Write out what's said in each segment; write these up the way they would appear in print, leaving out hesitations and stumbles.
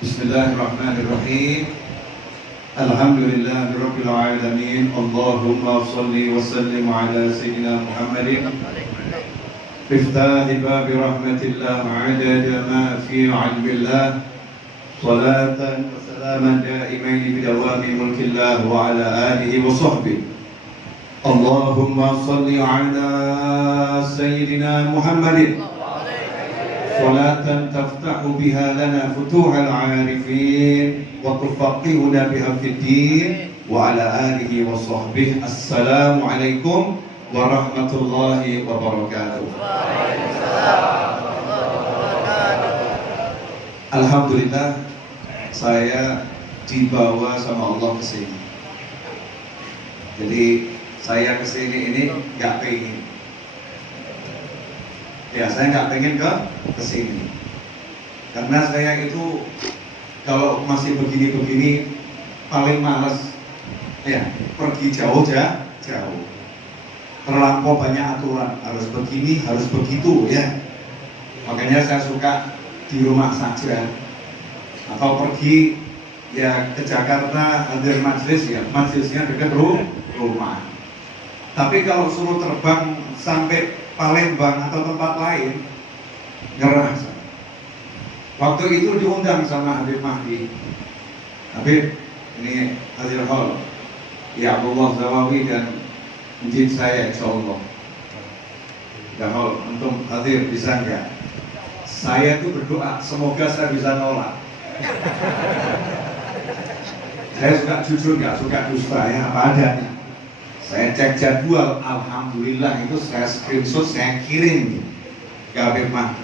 Bismillahirrahmanirrahim. Alhamdulillahirabbil alamin. Allahumma shalli wa sallim ala sayyidina Muhammadin Miftahi babi rahmatillah adada ma fi ilmillah. Salatan wa salaman daimain bidawami mulkillah wa ala alihi wa sahbihi. Allahumma shalli ala sayyidina Muhammadin صلاة تفتح بها لنا فتوح العارفين وتفقهنا بها في الدين وعلى آله وصحبه. السلام عليكم ورحمة الله وبركاته. Alhamdulillah, saya dibawa sama Allah ke sini. Jadi saya ke sini ini nggak pengen. Ya, saya nggak pengen ke sini karena saya itu kalau masih begini-begini paling males ya, pergi jauh terlampau banyak aturan, harus begini harus begitu ya. Makanya saya suka di rumah saja atau pergi ya ke Jakarta hadir majlis ya, majlisnya dekat rumah. Tapi kalau suruh terbang sampai Palembang atau tempat lain, nyerah. Waktu itu diundang sama Habib Mahdi. Habib, ini hadir hall, ya Abdullah Zawawi dan izin saya insya Allah. Ya hall, untuk hadir bisa enggak? Saya itu berdoa, semoga saya bisa nolak. Saya suka jujur, nggak suka dusta ya, apa adanya. Saya cek jadwal, alhamdulillah itu saya screenshot, saya kirim ke Habib Mahdi.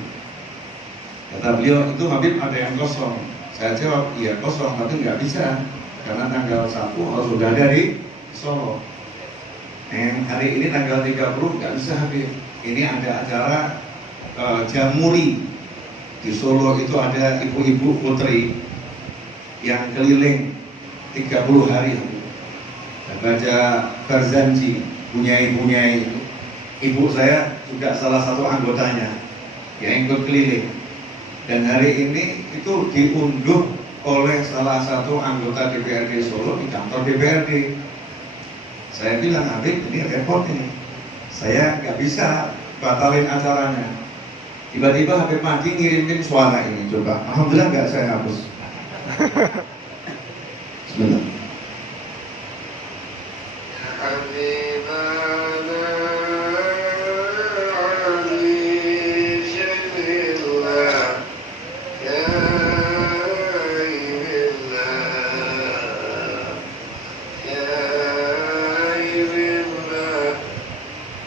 Kata beliau, itu Habib ada yang kosong. Saya jawab, iya kosong, tapi nggak bisa karena tanggal 1 harus sudah ada di Solo. Hari ini tanggal 30 nggak bisa Habib. Ini ada acara Jamuri di Solo, itu ada ibu-ibu putri yang keliling 30 hari. Baca Barzanji, bunyai-bunyai itu. Ibu saya juga salah satu anggotanya yang ikut keliling. Dan hari ini itu diunduh oleh salah satu anggota DPRD Solo di kantor DPRD. Saya bilang, Habib ini repot ini, saya nggak bisa batalin acaranya. Tiba-tiba Habib Mahdi ngirimin suara ini, coba. Alhamdulillah nggak saya hapus. Sebentar.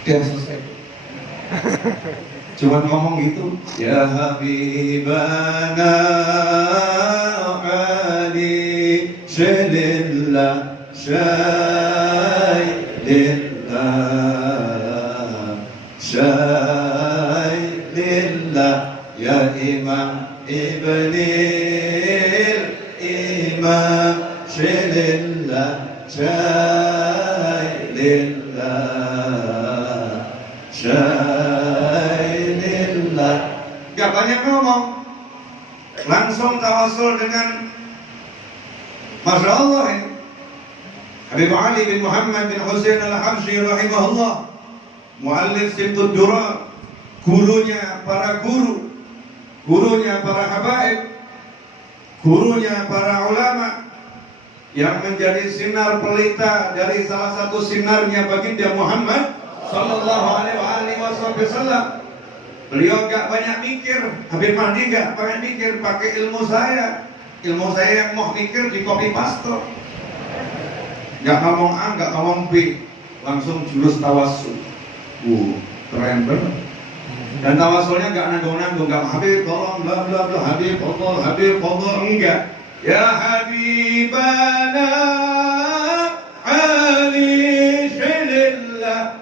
Dia selesai. Cuma ngomong gitu. Ya Habibana Ali Shalillah Syailillah Syailillah Ya Imam Ibnil Imam Syailillah Syailillah Syailillah. Gak Gak banyak ngomong, langsung tawasul dengan Masya Allah ini Habib Ali bin Muhammad bin Husain al-Habsyi rahimahullah, muallif Simtud Durar, gurunya para guru, gurunya para habaib, gurunya para ulama, yang menjadi sinar pelita dari salah satu sinarnya baginda Muhammad sallallahu alaihi wasallam. Beliau gak banyak mikir, Habib Mahdi gak banyak mikir, pakai ilmu saya yang mau mikir di copy paste. Gak ngomong A, gak ngomong B, langsung jurus tawassul. Keren banget. Dan tawasulnya gak nanggung-nanggung, gak Habib tolong bla bla bla, Habib Allah, enggak. Ya Habibana Ali Syailillah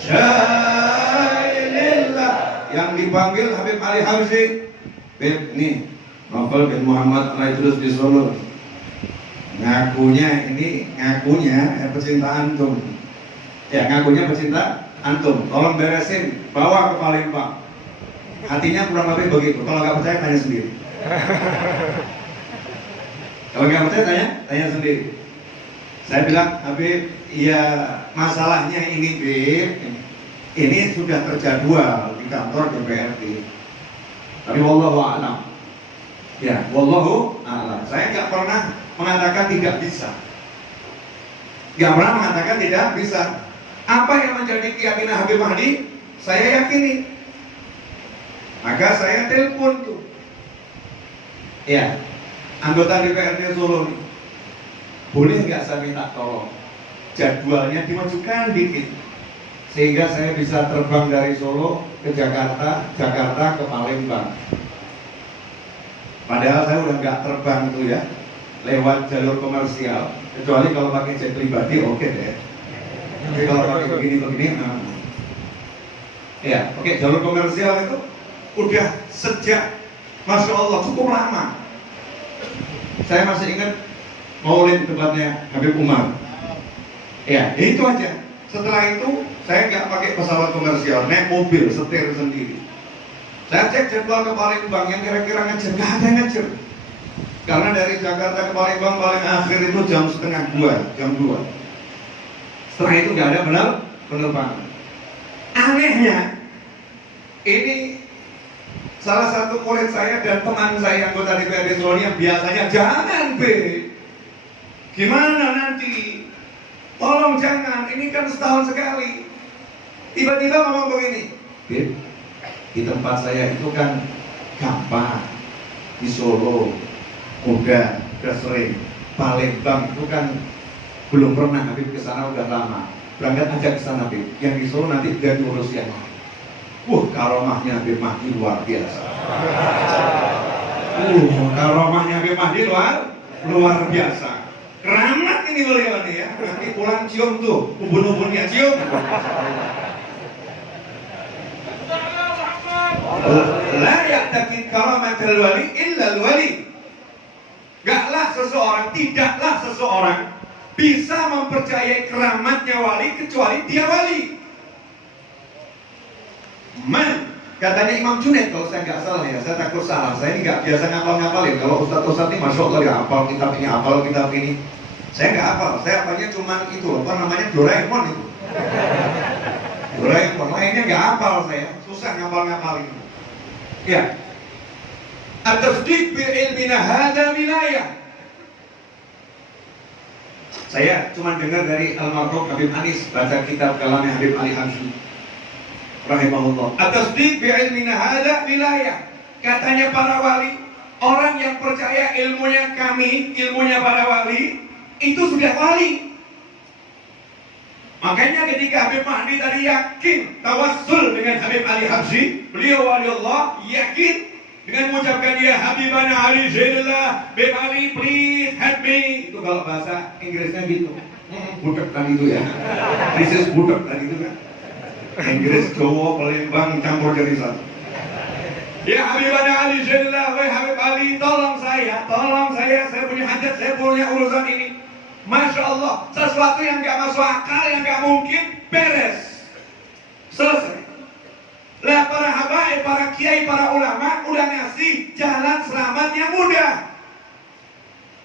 Syailillah. Yang dipanggil Habib Ali Habsyi. Habib nih, novel bin Muhammad Raidrus di Solo. Ngakunya pecinta antum. Ya, ngakunya pecinta antum. Tolong beresin, bawa ke Palembang. Hatinya kurang lebih begitu. Kalau nggak percaya tanya sendiri. Kalau nggak percaya tanya sendiri. Saya bilang, Habib, ya masalahnya ini, Habib, ini sudah terjadwal di kantor DPRD. Tapi wallahu a'lam. Ya, wallahu a'lam. Saya nggak pernah mengatakan tidak bisa. Nggak pernah mengatakan tidak bisa. Apa yang menjadi keyakinan Habib Mahdi, saya yakini. Maka saya telepon tuh, ya, anggota DPRD Solo, boleh nggak saya minta tolong jadwalnya dimajukan dikit, sehingga saya bisa terbang dari Solo ke Jakarta ke Palembang. Padahal saya udah nggak terbang tuh ya, lewat jalur komersial, kecuali kalau pakai jet pribadi oke deh. Tapi kalau pakai begini, ya, oke, jalur komersial itu udah sejak Masya Allah cukup lama. Saya masih ingat maulid tempatnya Habib Umar. Ya, itu aja. Setelah itu saya nggak pakai pesawat komersial, naik mobil setir sendiri. Saya cek jadwal ke Palembang yang kira-kira ngejar, nggak ada ngejar. Karena dari Jakarta ke Palembang paling akhir itu jam 1:30, jam 2. Setelah itu nggak ada penerbangan. Anehnya, ini salah satu murid saya dan teman saya anggota DPRD Solo yang biasanya jangan B, gimana nanti, tolong jangan, ini kan setahun sekali. Tiba-tiba ngomong begini, Bib, di tempat saya itu kan gampang, di Solo udah sering, Palembang itu kan belum pernah, Habib kesana udah lama, berangkat aja kesana Bib, yang di Solo nanti udah diurus yang lain. Karomahnya Habib Mahdi luar biasa. Karomahnya Habib Mahdi luar biasa. Keramat ini beliau nih ya. Nanti pulang cium tuh, ubun-ubunnya cium. La ya'taqid karamatal wali illa al-wali. Tidaklah seseorang bisa mempercayai keramatnya wali kecuali dia wali. Katanya Imam Junaid, kalau saya nggak salah ya, saya takut salah. Saya ini nggak biasa ngapal-ngapalin. Kalau Ustadz ini, Masya Allah, dia hafal kitab ini. Saya nggak hafal. Saya apalnya cuma itu, apa namanya, Doraemon itu. Doraemon, lainnya nggak hafal saya. Susah ngapal-ngapalin. Ya. At-tasdiq bi ilmina hada wilayah. Saya cuma dengar dari almarhum Habib Anis baca kitab kalamnya Habib Ali Habsyi rahimahullah. At-tasdiq bi ilmina hada wilayah. Katanya para wali, orang yang percaya ilmunya kami, ilmunya para wali, itu sudah wali. Makanya ketika Habib Mahdi tadi yakin tawassul dengan Habib Ali Habsyi, beliau wali Allah, yakin dengan mengucapkan ya Habibana Ali Syailillah, Habib Ali please help me. Itu kalau bahasa Inggrisnya gitu. Budak tadi itu ya. This is budak tadi itu kan. Inggris, Jawa, Palembang campur jadi satu. Ya Habibana Ali Syailillah, wahai Habib Ali, tolong saya punya hajat, saya punya urusan ini. Masya Allah, sesuatu yang gak masuk akal, yang gak mungkin, beres. Selesai. Lah para habaib, para kiai, para ulama udah ngasih jalan selamat yang mudah.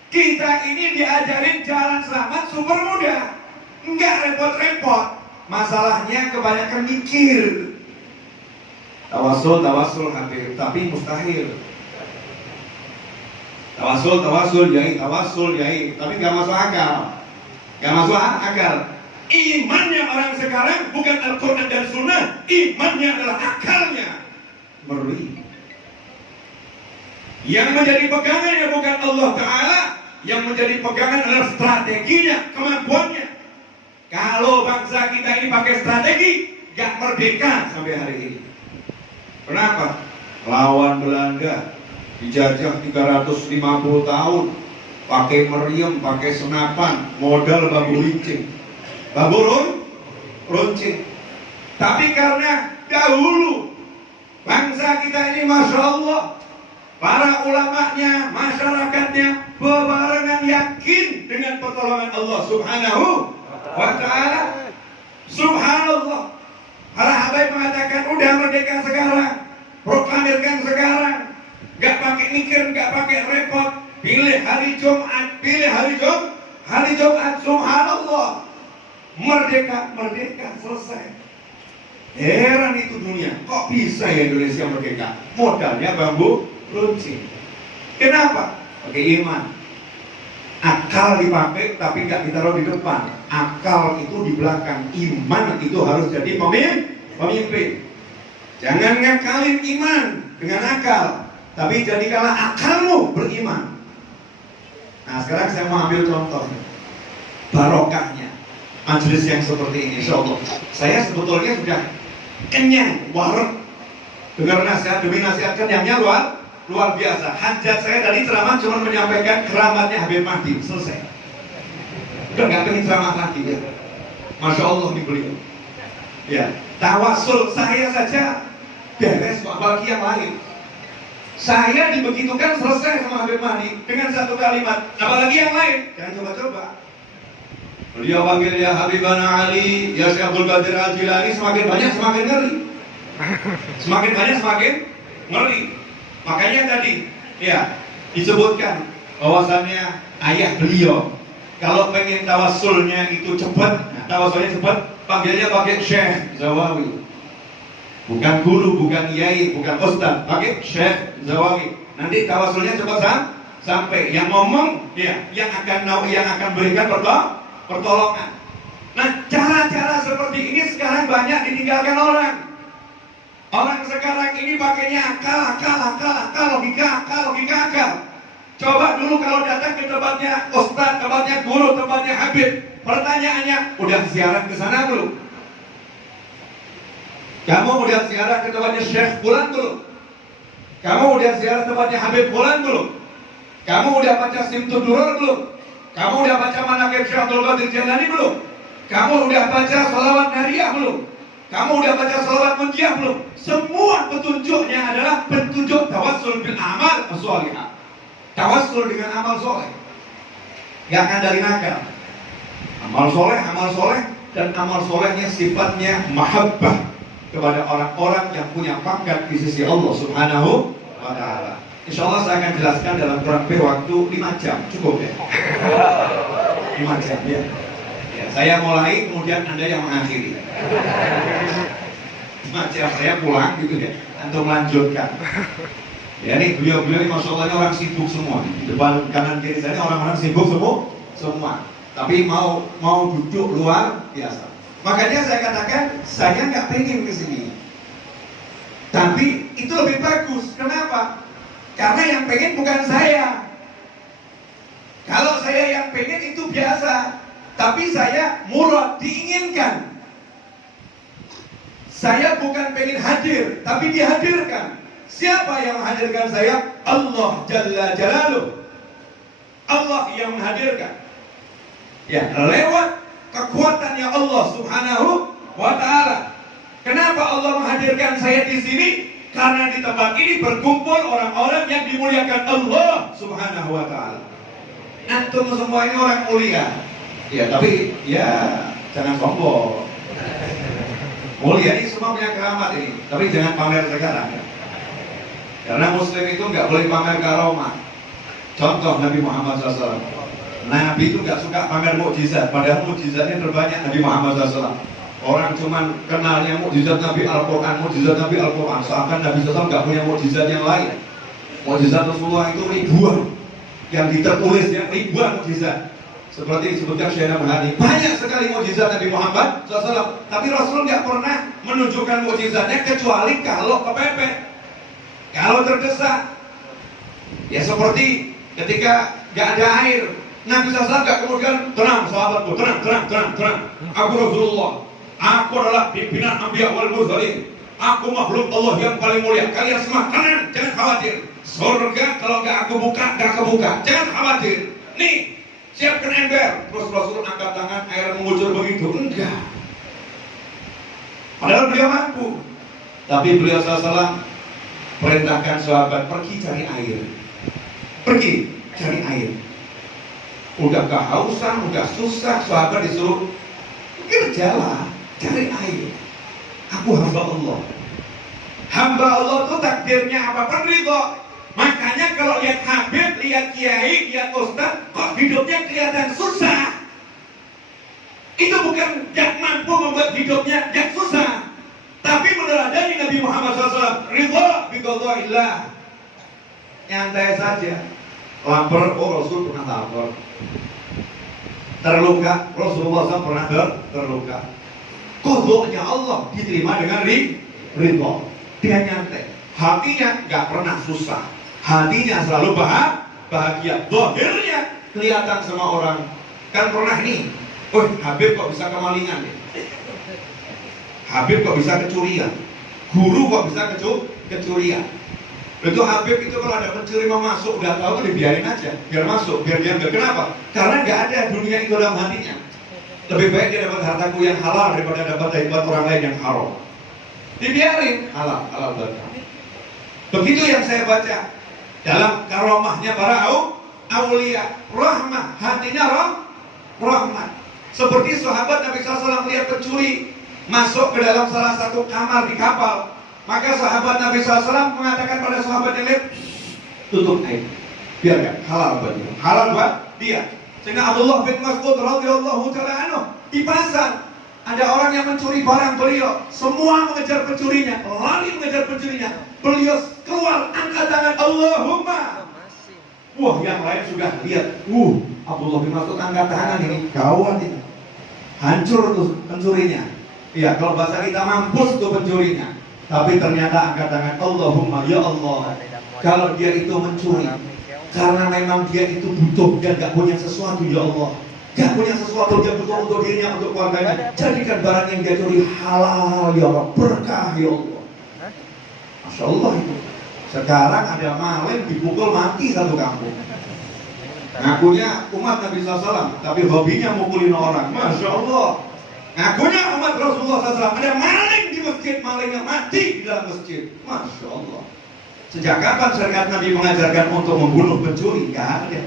Kita ini diajarin jalan selamat super mudah, enggak repot-repot. Masalahnya kebanyakan mikir. Tawasul Habib, tapi mustahil. Tawasul yai, tapi gak masuk akal. Imannya orang sekarang bukan Al-Quran dan Sunnah, imannya adalah akalnya. Meri. Yang menjadi pegangannya bukan Allah Ta'ala, yang menjadi pegangan adalah strateginya, kemampuannya. Kalau bangsa kita ini pakai strategi, gak merdeka sampai hari ini. Kenapa? Lawan Belanda, dijajah 350 tahun, pakai meriam, pakai senapan, modal babu runcing. Tapi karena dahulu bangsa kita ini Masya Allah, para ulamanya, masyarakatnya bebarengan yakin dengan pertolongan Allah Subhanahu wa Ta'ala. Subhanallah, para habaib mengatakan udah merdeka sekarang, proklamirkan sekarang, gak pakai mikir, gak pakai repot, pilih hari Jumat, subhanallah, merdeka, selesai. Heran itu dunia, kok bisa ya Indonesia merdeka? Modalnya bambu runcing. Kenapa? Pakai iman. Akal dipakai tapi gak ditaruh di depan. Akal itu di belakang. Iman itu harus jadi pemimpin. Jangan ngakalin iman dengan akal, tapi jadikanlah akalmu beriman. Nah sekarang saya mau ambil contoh barokahnya majelis yang seperti ini. Insya Allah saya sebetulnya sudah kenyang wareg dengar nasihat demi nasihat, kenyangnya luar biasa. Hajat saya tadi ceramah cuma menyampaikan keramatnya Habib Mahdi, selesai. Udah gak pengen ceramah lagi ya. Masya Allah nih beliau. Ya, tawasul saya saja beres, apalagi yang lain. Saya dibegitukan selesai sama Habib Mahdi dengan satu kalimat, apalagi yang lain. Jangan coba-coba. Beliau panggil ya Habibana Ali, ya Syekh Abdul Qadir Al-Jilani, semakin banyak semakin ngeri. Semakin banyak semakin ngeri. Makanya tadi ya disebutkan bahwasannya ayah beliau kalau pengen tawasulnya itu cepat, panggilnya pakai Syekh Zawawi. Bukan guru, bukan kiai, bukan ustaz, pakai Syekh Zawawi. Nanti tawasulnya cepat sampai. Yang ngomong ya, yang akan berikan pertolongan. Nah, cara-cara seperti ini sekarang banyak ditinggalkan orang. Orang sekarang ini pakainya akal, logika. Coba dulu kalau datang ke tempatnya ustaz, tempatnya guru, tempatnya habib, pertanyaannya, udah ziarah ke sana belum? Kamu udah ziarah ke tempatnya Syekh Fulan belum? Kamu udah ziarah tempatnya Habib Fulan belum? Kamu udah baca Simtud Duror belum? Kamu udah baca Manaqib Syekh Abdul Qadir Jailani belum? Kamu udah baca Shalawat Nariyah belum? Kamu udah baca Shalawat Munjiah belum? Semua petunjuknya adalah petunjuk tawassul bil amal sholihah. Tawassul dengan amal soleh. Gak akan dari nakal. Amal soleh, dan amal solehnya sifatnya mahabbah kepada orang-orang yang punya pangkat di sisi Allah Subhanahu wa Ta'ala. Insya Allah saya akan jelaskan dalam kurang lebih waktu 5 jam, cukup ya? 5 jam ya. Saya mulai, kemudian Anda yang mengakhiri. 5 jam saya pulang gitu ya, untuk melanjutkan. Ya nih beliau-beliau ini Masya Allah ini orang sibuk semua. Di depan kanan kiri saya ini orang-orang sibuk semua. Tapi mau duduk luar biasa. Makanya saya katakan, saya nggak pengen ke sini. Tapi itu lebih bagus. Kenapa? Karena yang pengen bukan saya. Kalau saya yang pengen itu biasa. Tapi saya murad, diinginkan. Saya bukan pengen hadir, tapi dihadirkan. Siapa yang menghadirkan saya? Allah Jalla Jalaluh. Allah yang menghadirkan. Ya, lewat kekuatannya Allah Subhanahu wa Ta'ala. Kenapa Allah menghadirkan saya di sini? Karena di tempat ini berkumpul orang-orang yang dimuliakan Allah Subhanahu wa Ta'ala. Antum semua ini orang mulia. Ya, tapi ya jangan sombong. Mulia ini semua punya keramat ini, tapi jangan pamer sekarang ya. Karena Muslim itu nggak boleh pamer karomah. Contoh Nabi Muhammad SAW. Nabi itu nggak suka pamer mukjizat, padahal mukjizatnya terbanyak Nabi Muhammad SAW. Orang cuman kenalnya mukjizat Nabi Al-Quran, mukjizat Nabi Al-Quran. Seakan Nabi SAW nggak punya mukjizat yang lain. Mukjizat Rasulullah itu ribuan, yang ditertulisnya ribuan mukjizat. Seperti disebutkan Syekh Nabhani, banyak sekali mukjizat Nabi Muhammad SAW. Tapi Rasul nggak pernah menunjukkan mukjizatnya kecuali kalau kepepet, kalau terdesak. Ya seperti ketika nggak ada air, Nabi SAW nggak kemudian tenang sahabatku, tenang. Aku Rasulullah, aku adalah pimpinan Anbiya wal Mursalin. Aku makhluk Allah yang paling mulia. Kalian semua tenang, jangan khawatir. Surga kalau nggak aku buka, nggak kebuka. Jangan khawatir. Nih, siapkan ember. Terus Rasul angkat tangan, air mengucur begitu. Enggak. Padahal beliau mampu. Tapi beliau SAW perintahkan sahabat pergi cari air. Pergi cari air. Udah kehausan, udah susah, sahabat disuruh kerjalah, cari air. Aku hamba Allah. Hamba Allah itu takdirnya apapun ridho. Makanya kalau lihat Habib, lihat Kiai, lihat Ustaz, kok hidupnya kelihatan susah. Itu bukan gak mampu membuat hidupnya gak susah, tapi meneladani Nabi Muhammad SAW. Ridho biqada'illah. Nyantai saja. Lapar, oh Rasul pernah lapar. Terluka, Rasulullah SAW pernah terluka. Qadha-nya Allah diterima dengan ridho. Dia nyantai. Hatinya gak pernah susah. Hatinya selalu bahagia. Zahirnya kelihatan sama orang. Kan pernah nih, oh Habib kok bisa kemalingan ya? Habib kok bisa kecurian? Guru kok bisa kecurian? Itu Habib itu kalau ada pencuri mau masuk, udah tahu dibiarin aja, biar masuk, biar dia enggak. Kenapa? Karena nggak ada dunia itu dalam hatinya. Lebih baik dia dapat hartaku yang halal daripada dapat dari orang lain yang haram. Dibiarin, halal buat kamu. Begitu yang saya baca dalam karomahnya para aulia, rahmah, hatinya rahmat. Seperti sahabat Nabi SAW melihat pencuri masuk ke dalam salah satu kamar di kapal. Maka sahabat Nabi SAW mengatakan pada sahabat yang lain, tutup air, biar gak halal buat dia. Halal buat dia. Sehingga Abdullah bin Mas'ud radhiyallahu ta'ala anhu di pasar ada orang yang mencuri barang beliau, semua mengejar pencurinya, lari mengejar pencurinya. Beliau keluar angkat tangan, Allahumma. Wah, yang lain sudah lihat, Abdullah bin Mas'ud angkat tangan ini, gawat ini, hancur tuh pencurinya. Iya, kalau bahasa kita mampus tuh pencurinya. Tapi ternyata angkat tangan, Allahumma, ya Allah. Kalau dia itu mencuri karena memang dia itu butuh dan gak punya sesuatu, ya Allah, gak punya sesuatu, dia butuh untuk dirinya, untuk keluarganya, jadikan barang yang dia curi halal, ya Allah, berkah, ya Allah. Masya Allah itu. Sekarang ada maling dipukul mati satu kampung. Ngakunya umat Nabi SAW, tapi hobinya mukulin orang. Masya Allah. Ngakunya umat Rasulullah SAW, ada maling di masjid, malingnya mati di dalam masjid. Masya Allah. Sejak kapan syariat Nabi mengajarkan untuk membunuh pencuri? Gak ada.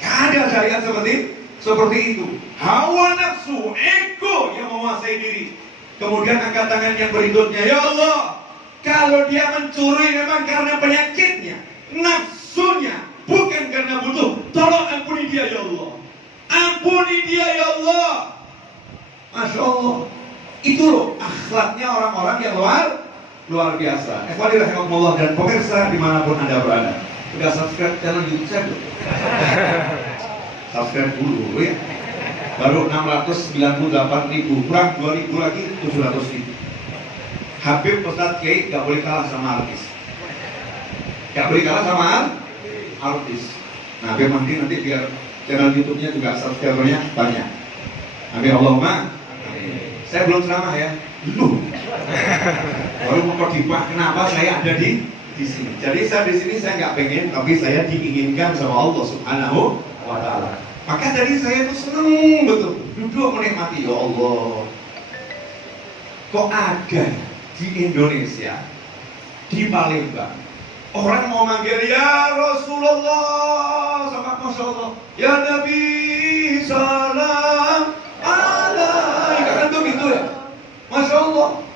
Gak ada syariat seperti itu. Hawa nafsu, ego yang menguasai diri. Kemudian angkat tangan yang berikutnya, ya Allah, kalau dia mencuri memang karena penyakitnya, nafsunya, bukan karena butuh, tolong ampuni dia, ya Allah. Ampuni dia, ya Allah. Masya Allah. Itu loh akhlaknya orang-orang yang luar biasa. Ikhwani rahimahullah dan pemirsa dimanapun Anda berada. Udah subscribe channel YouTube saya belum? Subscribe dulu ya. Baru 698.000, kurang 2.000 lagi 700.000. Habib Ustadz Kiai gak boleh kalah sama artis. Gak boleh kalah sama artis. Nah biar nanti biar channel YouTube-nya juga subscribernya banyak. Amin Allahumma. Saya belum ceramah ya. Baru mau khotbah, kenapa saya ada di sini. Jadi saya di sini saya nggak pengen, tapi saya diinginkan sama Allah Subhanahu wa Ta'ala. Maka jadi saya tuh seneng betul duduk menikmati, ya Allah. Kok ada di Indonesia, di Palembang, orang mau manggil ya Rasulullah sama Masya Allah, ya Nabi salam alaihi, kan begitu ya. Masya Allah.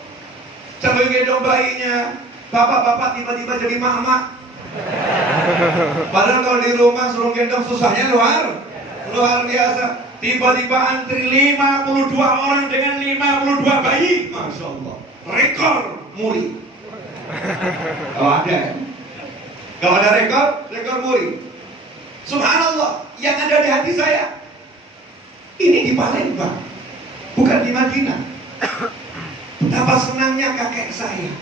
Bapak-bapak tiba-tiba jadi mak-mak. Padahal kalau di rumah suruh gendong susahnya luar biasa. Tiba-tiba antri 52 orang dengan 52 bayi. Masya Allah, rekor muri. Kalau ada rekor muri. Subhanallah, yang ada di hati saya, ini di Palembang, bukan di Madinah. Betapa senangnya kakek saya.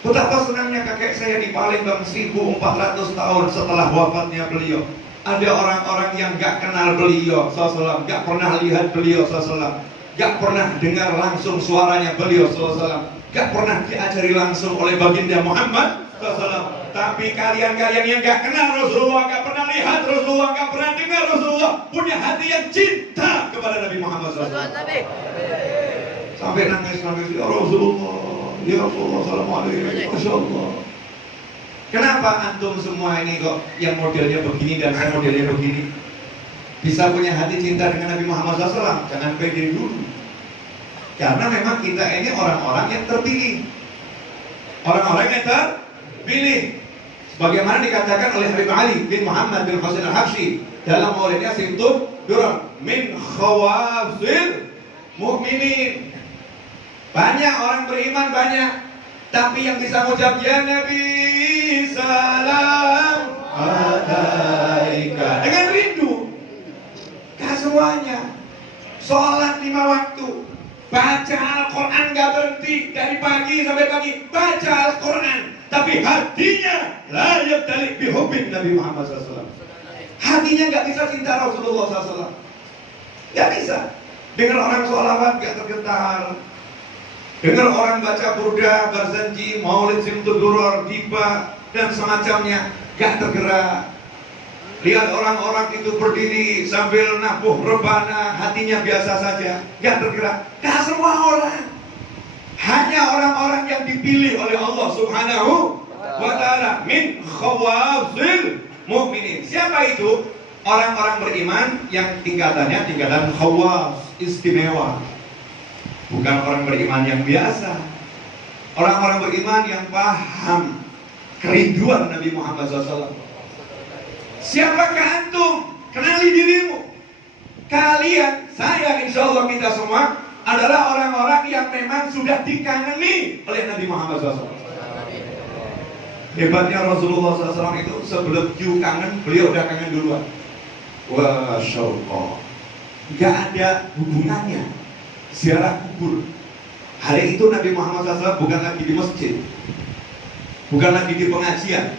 Betapa senangnya kakek saya di Palembang 1400 tahun setelah wafatnya beliau. Ada orang-orang yang gak kenal beliau SAW, gak pernah lihat beliau SAW, gak pernah dengar langsung suaranya beliau SAW, gak pernah diajari langsung oleh baginda Muhammad SAW. Tapi kalian-kalian yang gak kenal Rasulullah, gak pernah lihat Rasulullah, gak pernah dengar Rasulullah, punya hati yang cinta kepada Nabi Muhammad SAW. Sampai nangis-nangis, ya Rasulullah, ya Rasulullah, Assalamualaikum, Masya Allah. Kenapa antum semua ini kok yang modelnya begini dan saya modelnya begini bisa punya hati cinta dengan Nabi Muhammad SAW? Jangan pede dulu. Karena memang kita ini orang-orang yang terpilih, orang-orang yang terpilih. Sebagaimana dikatakan oleh Habib Ali bin Muhammad bin Husain al-Habsyi dalam maulidnya Sintud Durr, min khawafil mu'minin. Banyak orang beriman, banyak, tapi yang bisa mengucap ya Nabi salam alaika dengan rindu. Gak semuanya. Sholat 5 waktu, baca Al-Quran gak berhenti dari pagi sampai pagi, baca Al-Quran, tapi hatinya la yabtali bihubbin Nabi Muhammad SAW. Hatinya gak bisa cinta Rasulullah SAW. Gak bisa. Dengar orang sholawat gak tergetar, dengar orang baca burda, barzanji, maulid, Sintud Durr, tiba dan semacamnya, gak tergerak. Lihat orang-orang itu berdiri sambil nabuh rebana, hatinya biasa saja, gak tergerak. Gak semua orang. Hanya orang-orang yang dipilih oleh Allah Subhanahu wa ta'ala, min khawafil mu'minin. Siapa itu? Orang-orang beriman yang tingkatannya tingkatan khawas, istimewa. Bukan orang beriman yang biasa. Orang-orang beriman yang paham kerinduan Nabi Muhammad SAW. Siapakah antum? Kenali dirimu. Kalian, saya, insya Allah kita semua adalah orang-orang yang memang sudah dikangeni oleh Nabi Muhammad SAW. Hebatnya Rasulullah SAW itu sebelum you kangen, beliau udah kangen duluan. Masya Allah. Gak ada hubungannya ziarah kubur. Hari itu Nabi Muhammad SAW bukan lagi di masjid, bukan lagi di pengajian,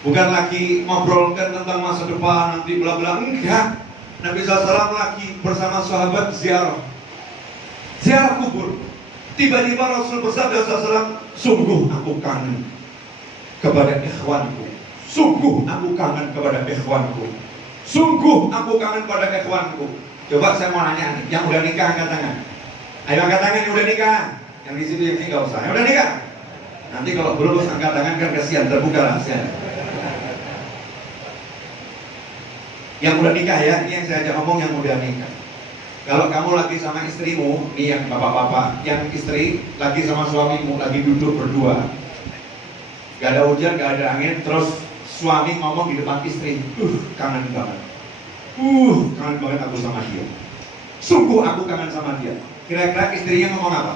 bukan lagi ngobrolkan tentang masa depan nanti bla bla. Enggak. Nabi SAW lagi bersama sahabat ziarah kubur. Tiba-tiba Rasul bersabda SAW, sungguh aku kangen kepada ikhwanku, sungguh aku kangen kepada ikhwanku, sungguh aku kangen pada ikhwanku. Coba saya mau nanya, yang udah nikah angkat tangan. Ayo angkat tangan yang udah nikah. Yang di situ yang nggak usah. Yang udah nikah. Nanti kalau belum angkat tangan kan kasihan, terbuka rahasia. Yang udah nikah ya, ini yang saya ajak ngomong yang udah nikah. Kalau kamu lagi sama istrimu, nih yang bapak-bapak, yang istri lagi sama suamimu, lagi duduk berdua, gak ada hujan, gak ada angin, terus suami ngomong di depan istri, kangen banget, kangen banget aku sama dia, sungguh aku kangen sama dia. Kira-kira istrinya ngomong apa?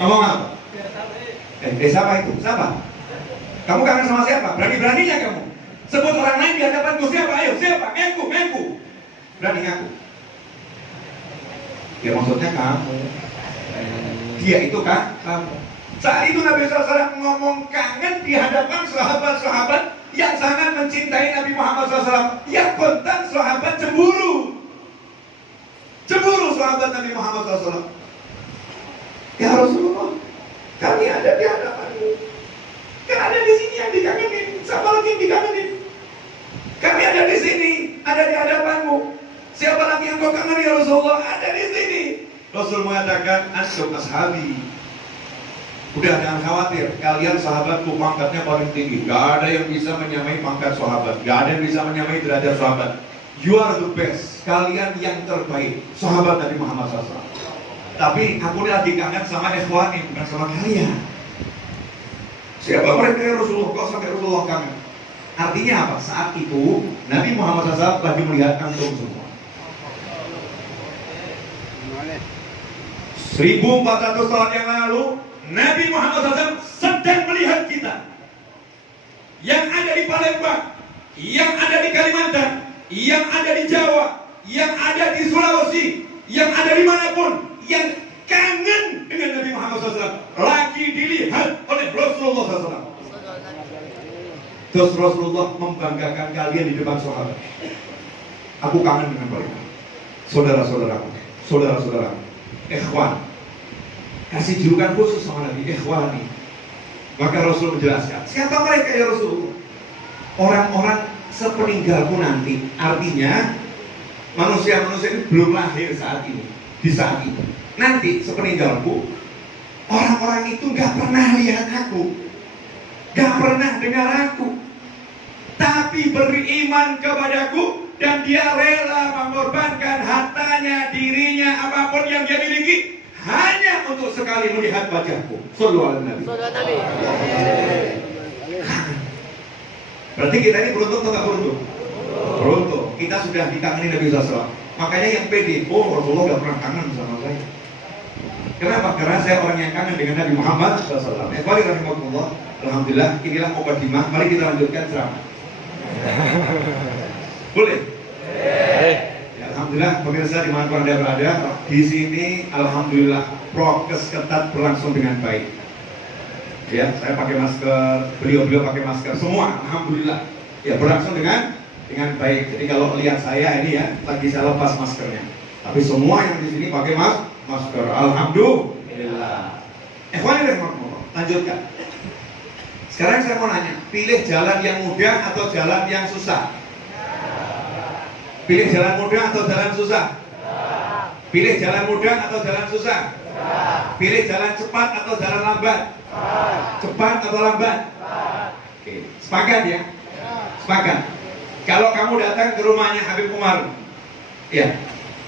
Ngomong apa? Siapa itu? Siapa? Kamu kangen sama siapa? Berani-beraninya kamu sebut orang lain di hadapanku. Siapa? Ayo, siapa? Ngaku. Berani ngaku. Ya maksudnya kamu. Dia itu kan kamu. Saat itu Nabi SAW ngomong kangen di hadapan sahabat-sahabat yang sangat mencintai Nabi Muhammad SAW. Yang kontan sahabat cemburu sahabat Nabi Muhammad SAW. Ya Rasulullah, kami ada di hadapanmu. Kan ada di sini yang dikangenin. Siapa lagi yang dikangenin? Kami ada di sini, ada di hadapanmu. Siapa lagi yang kau kangen ya Rasulullah? Ada di sini. Rasul mengatakan, antum ashabi. Udah jangan khawatir, kalian sahabatku pangkatnya paling tinggi. Gak ada yang bisa menyamai pangkat sahabat. Gak ada yang bisa menyamai derajat sahabat. You are the best. Kalian yang terbaik. Sahabat Nabi Muhammad SAW. Tapi aku ini lagi kangen sama ikhwani, bukan sama kalian. Siapa mereka ya Rasulullah? Kok sampai Rasulullah kangen? Artinya apa? Saat itu Nabi Muhammad SAW lagi melihat antum semua. 1400 tahun yang lalu Nabi Muhammad SAW sedang melihat kita. Yang ada di Palembang, yang ada di Kalimantan, yang ada di Jawa, yang ada di Sulawesi, yang ada dimanapun, yang kangen dengan Nabi Muhammad SAW lagi dilihat oleh Rasulullah SAW. Terus Rasulullah membanggakan kalian di depan sahabat. Aku kangen dengan mereka. Saudara-saudaraku, saudara-saudaraku, ikhwan. Kasih julukan khusus sama Nabi, ikhwani. Maka Rasul menjelaskan, siapa mereka ya Rasulullah? Orang-orang sepeninggalku nanti. Artinya manusia-manusia ini belum lahir saat ini. Di saat ini nanti sepeninggalku, orang-orang itu gak pernah lihat aku, gak pernah dengar aku, tapi beriman kepadaku, dan dia rela mengorbankan hartanya, dirinya, apapun yang dia miliki, hanya untuk sekali melihat wajahku. Sallallahu alaihi wasallam. Berarti kita ini beruntung atau gak beruntung? Beruntung. Kita sudah dikangeni Nabi SAW. Makanya yang pede, oh Rasulullah gak pernah kangen sama saya. Kenapa? Karena saya orang yang kangen dengan Nabi Muhammad SAW. Rahimahullah. Alhamdulillah, inilah mukadimah. Mari kita lanjutkan ceramah. Boleh? Ya, alhamdulillah, pemirsa dimanapun Anda berada, di sini alhamdulillah prokes ketat berlangsung dengan baik. Ya, saya pakai masker, beliau pakai masker, semua alhamdulillah. Ya, berlangsung dengan baik. Jadi kalau lihat saya ini ya, lagi saya lepas maskernya. Tapi semua yang di sini pakai masker. Alhamdulillah. Ikhwani rahimahullah. Lanjutkan. Sekarang saya mau nanya, pilih jalan yang mudah atau jalan yang susah? Pilih jalan mudah atau jalan susah? Pilih jalan mudah atau jalan susah? Pilih jalan cepat atau jalan lambat? Cepat atau lambat? Oke. Sepakat ya? Sepakat. Kalau kamu datang ke rumahnya Habib Umar, ya,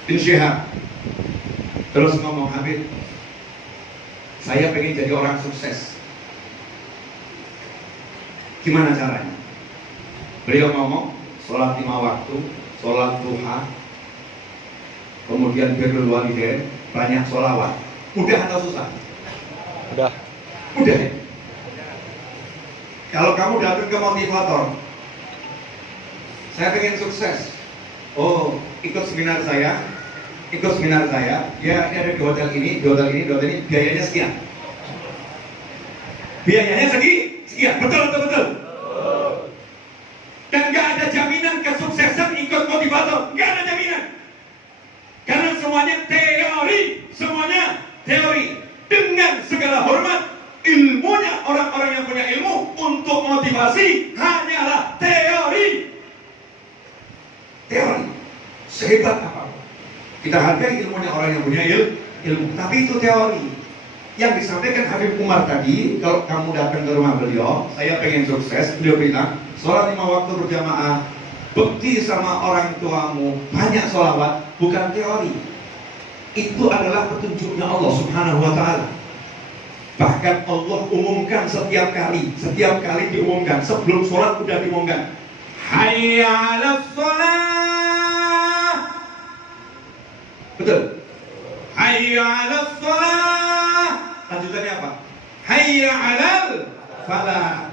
bin Syihab, terus ngomong, Habib, saya pengen jadi orang sukses. Gimana caranya? Beliau ngomong, sholat 5 waktu, sholat duha, kemudian birrul walidain, banyak sholawat. Mudah atau susah? Mudah. Mudah ya? Kalau kamu datang ke motivator, saya pengen sukses. Oh, ikut seminar saya. Ya, ini ada di hotel ini, biayanya sekian. Biayanya sekian, betul. Dan gak ada jaminan kesuksesan ikut motivator, gak ada jaminan. Karena semuanya teori. Dengan segala hormat, ilmunya orang-orang yang punya ilmu untuk motivasi hanyalah teori. Sehebat apa? Kita hargai ilmunya orang yang punya ilmu, tapi itu teori. Yang disampaikan Habib Umar tadi, kalau kamu datang ke rumah beliau, saya pengen sukses, beliau bilang, sholat 5 waktu berjamaah, bekti sama orang tuamu, banyak sholawat, bukan teori. Itu adalah petunjuknya Allah Subhanahu wa Ta'ala. Bahkan Allah umumkan setiap kali diumumkan, sebelum sholat udah diumumkan, hayya 'alas sholat. Betul. Hayya 'alas sholat. Lanjutannya apa? Hayya 'alal falah.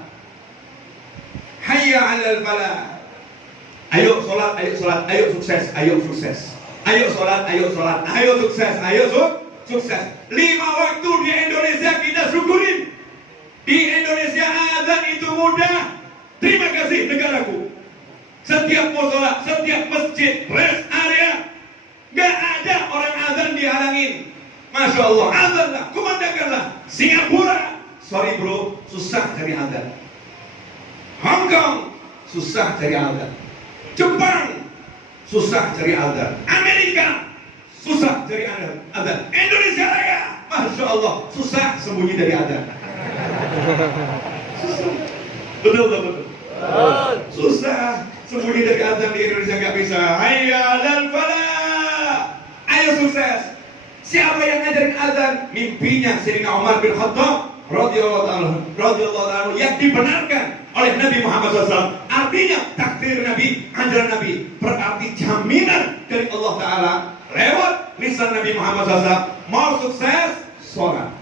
Hayya 'alal falah. Ayo sholat, ayo sukses. Ayo sholat, ayo sukses. 5 waktu di Indonesia kita syukurin. Di Indonesia azan itu mudah. Terima kasih negaraku. Setiap musola, setiap masjid, rest area, gak ada orang azan dihalangin. Masya Allah, azanlah, kumandangkanlah. Singapura, sorry bro, susah cari azan. Hong Kong, susah cari azan. Jepang, susah cari azan. Amerika, susah cari azan. Indonesia Raya, Masya Allah, susah sembunyi dari azan. Betul. Susah sembunyi dari azan di Indonesia, nggak bisa. Hayya 'alal falah. Ayo sukses. Siapa yang ngajarin azan? Mimpinya Sayyidina Umar bin Khattab radhiyallahu anhu yang dibenarkan oleh Nabi Muhammad SAW. Artinya takdir Nabi, ajaran Nabi, berarti jaminan dari Allah Ta'ala lewat lisan Nabi Muhammad SAW. Mau sukses, sholat.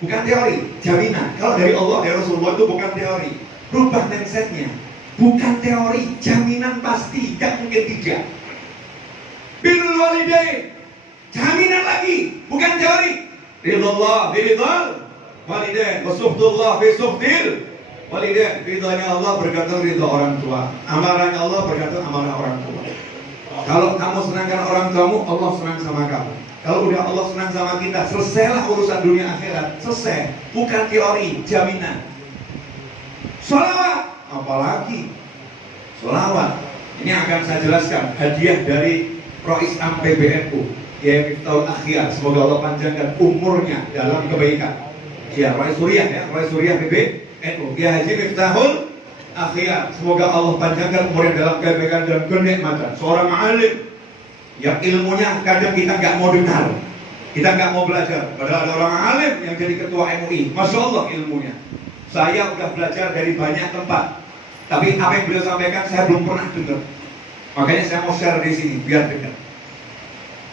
Bukan teori, jaminan. Kalau dari Allah, dari Rasulullah itu bukan teori. Rubah mindsetnya. Bukan teori, jaminan pasti, gak mungkin tidak. Birrul walidain, jaminan lagi, bukan teori. Ridallah biridal walidain, wasuhdullah bisuhdil walidain. Ridhonya Allah bergantung ridho orang tua, amarahnya Allah bergantung amarah orang tua. Kalau kamu senangkan orang tuamu, Allah senang sama kamu. Kalau udah Allah senang sama kita, selesailah urusan dunia akhirat. Selesai, bukan teori, jaminan. Sholawat, apalagi sholawat. Ini akan saya jelaskan hadiah dari Rois Am PBNU, ya Miftahul Akhyar. Semoga Allah panjangkan umurnya dalam kebaikan. Ya, Rois Suriah ya, Rois Suriah PBNU. Ya Haji Miftahul Akhyar. Semoga Allah panjangkan umurnya dalam kebaikan dan kenikmatan. Seorang alim yang ilmunya kadang kita nggak mau dengar, kita nggak mau belajar. Padahal ada orang alim yang jadi ketua MUI, masya Allah ilmunya. Saya udah belajar dari banyak tempat, tapi apa yang beliau sampaikan saya belum pernah dengar. Makanya saya mau share di sini biar dengar.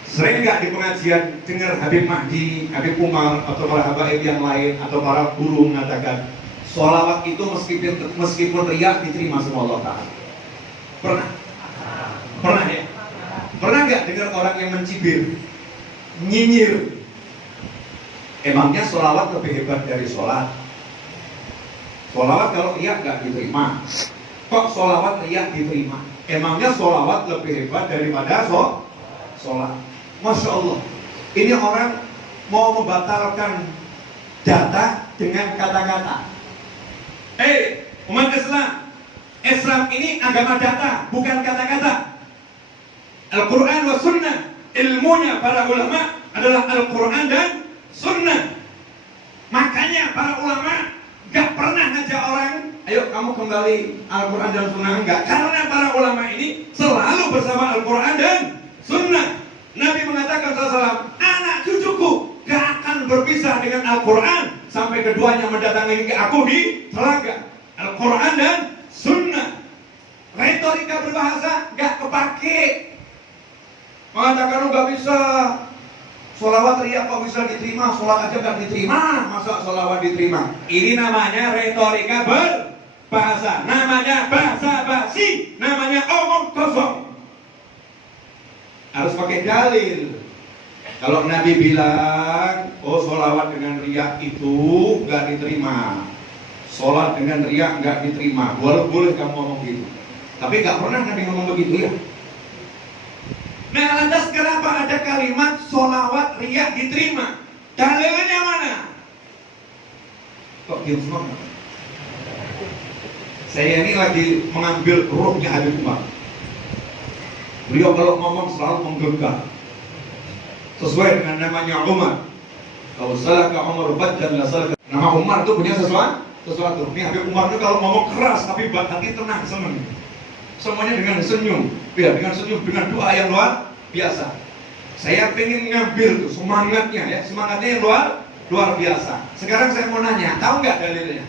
Sering nggak di pengajian dengar Habib Mahdi, Habib Umar, atau para habaib yang lain, atau para guru mengatakan sholawat itu meskipun riak diterima sama Allah Ta'ala. Pernah? Pernah ya? Pernah nggak dengar orang yang mencibir, nyinyir? Emangnya sholawat lebih hebat dari sholat? Sholawat kalau riak nggak diterima. Kok sholawat riak diterima? Emangnya sholawat lebih hebat daripada sholat? Masya Allah. Ini orang mau membatalkan data dengan kata-kata. Umat Islam, Islam ini agama data, bukan kata-kata. Al-Quran wa Sunnah, ilmunya para ulama adalah Al-Quran dan Sunnah. Makanya para ulama gak pernah ngajak orang, ayo kamu kembali Al-Quran dan Sunnah, enggak. Karena para ulama ini selalu bersama Al-Quran dan Sunnah. Nabi mengatakan SAW, anak cucuku gak akan berpisah dengan Al-Quran sampai keduanya mendatangi aku di telaga. Al-Quran dan Sunnah. Retorika berbahasa gak kepake. Mengatakan lu gak bisa sholawat riak kok bisa diterima, sholat aja gak diterima, masa sholawat diterima? Ini namanya retorika berbahasa, namanya basa-basi, namanya omong kosong. Harus pakai dalil. Kalau Nabi bilang, oh sholawat dengan riak itu gak diterima, sholat dengan riak gak diterima, boleh kamu ngomong gitu. Tapi gak pernah Nabi ngomong begitu ya. Nah, lantas kenapa ada kalimat sholawat riak diterima? Dalilnya mana? Kok diam semua? Saya ini lagi mengambil ruhnya Habib Umar. Beliau kalau ngomong selalu menggegah, sesuai dengan namanya Umar. Kalau salah ke Umar dan la salah. Nama Umar itu punya sesuatu. Ini Habib Umar itu kalau ngomong keras tapi hati tenang, senang. Semuanya dengan senyum, ya, dengan senyum, dengan doa yang luar biasa. Saya pengen ngambil tuh semangatnya ya, semangatnya yang luar biasa. Sekarang saya mau nanya, tahu nggak dalilnya?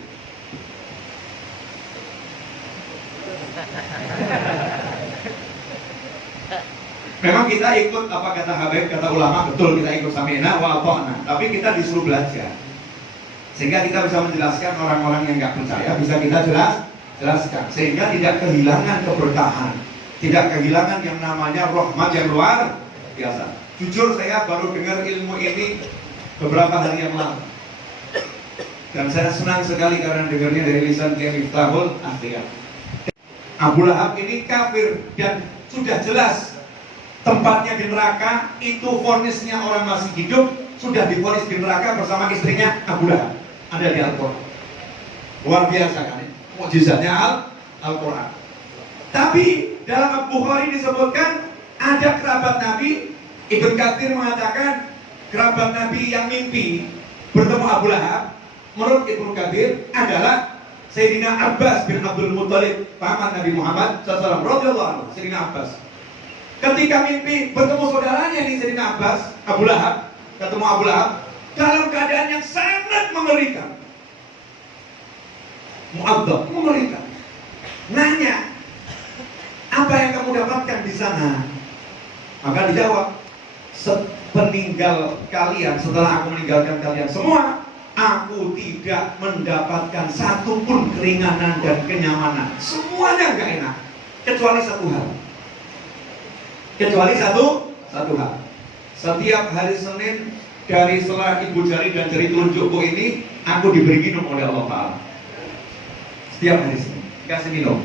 Memang kita ikut apa kata Habib, kata ulama, betul kita ikut sami'na wa ata'na, tapi kita disuruh belajar. Sehingga kita bisa menjelaskan orang-orang yang nggak percaya, bisa kita jelaskan, sehingga tidak kehilangan keberkahan, tidak kehilangan yang namanya rahmat yang luar biasa. Jujur saya baru dengar ilmu ini beberapa hari yang lalu, dan saya senang sekali karena dengarnya dari lisan Kiai Miftahul Akhyar. Abu Lahab ini kafir dan sudah jelas tempatnya di neraka. Itu vonisnya orang masih hidup, sudah divonis di neraka bersama istrinya Abu Lahab. Ada di Al-Quran. Luar biasa kan? Mukjizatnya Al-Quran. Tapi dalam Al-Bukhari disebutkan ada kerabat Nabi. Ibn Katsir mengatakan kerabat Nabi yang mimpi bertemu Abu Lahab, menurut Ibn Katsir adalah Sayyidina Abbas bin Abdul Muttalib, paman Nabi Muhammad SAW radhiyallahu anhu. Sayyidina Abbas. Ketika mimpi bertemu saudaranya ini Sayyidina Abbas, Abu Lahab, ketemu Abu Lahab dalam keadaan yang sangat mengerikan. Mu'adzab, mengerikan. Nanya, apa yang kamu dapatkan di sana? Maka dijawab, sepeninggal kalian, setelah aku meninggalkan kalian semua, aku tidak mendapatkan satupun keringanan dan kenyamanan. Semuanya gak enak, kecuali satu hal. Kecuali satu hal. Setiap hari Senin dari setelah ibu jari dan jari telunjukku ini, aku diberi minum oleh Allah Ta'ala. Setiap hari Senin kasih minum.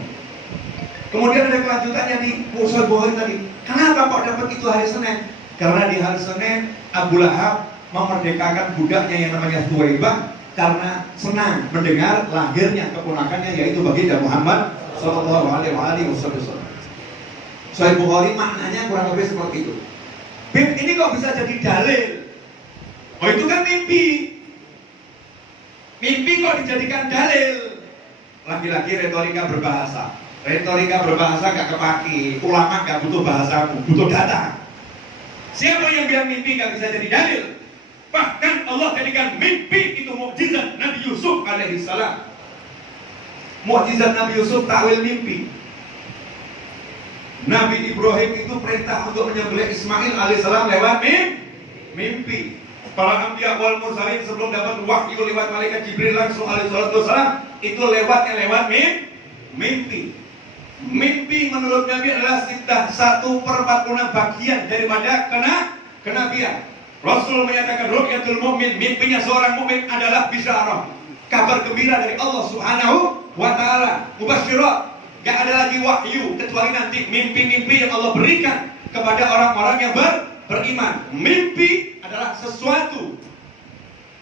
Kemudian ada kelanjutannya di Sahih Bukhari tadi. Kenapa kok dapat itu hari Senin? Karena di hari Senin Abu Lahab memerdekakan budaknya yang namanya Thuwaibah karena senang mendengar lahirnya keponakannya yaitu baginda Muhammad Sallallahu Alaihi Wasallam. Sahih Bukhari maknanya kurang lebih seperti itu. Bib, ini kok bisa jadi dalil? Oh itu kan mimpi. Mimpi kok dijadikan dalil? Lagi-lagi retorika berbahasa. Retorika berbahasa gak kepake. Ulama gak butuh bahasamu, butuh data. Siapa yang bilang mimpi gak bisa jadi dalil? Bahkan Allah jadikan mimpi itu mukjizat Nabi Yusuf alaihissalam. Mukjizat Nabi Yusuf takwil mimpi. Nabi Ibrahim itu perintah untuk menyembelih Ismail alaihissalam lewat mimpi. Para anbiya wal mursalin sebelum dapat wahyu lewat malaikat Jibril langsung alaihissalam itu lewat mimpi. Mimpi menurut Nabi adalah 1/46 bagian daripada kenabian. Rasul menyatakan ru'yatul mukmin, mimpinya seorang mukmin adalah bisyarah, kabar gembira dari Allah Subhanahu wa taala, mubasysyirat. Gak ada lagi wahyu kecuali nanti mimpi-mimpi yang Allah berikan kepada orang-orang yang beriman. Mimpi adalah sesuatu.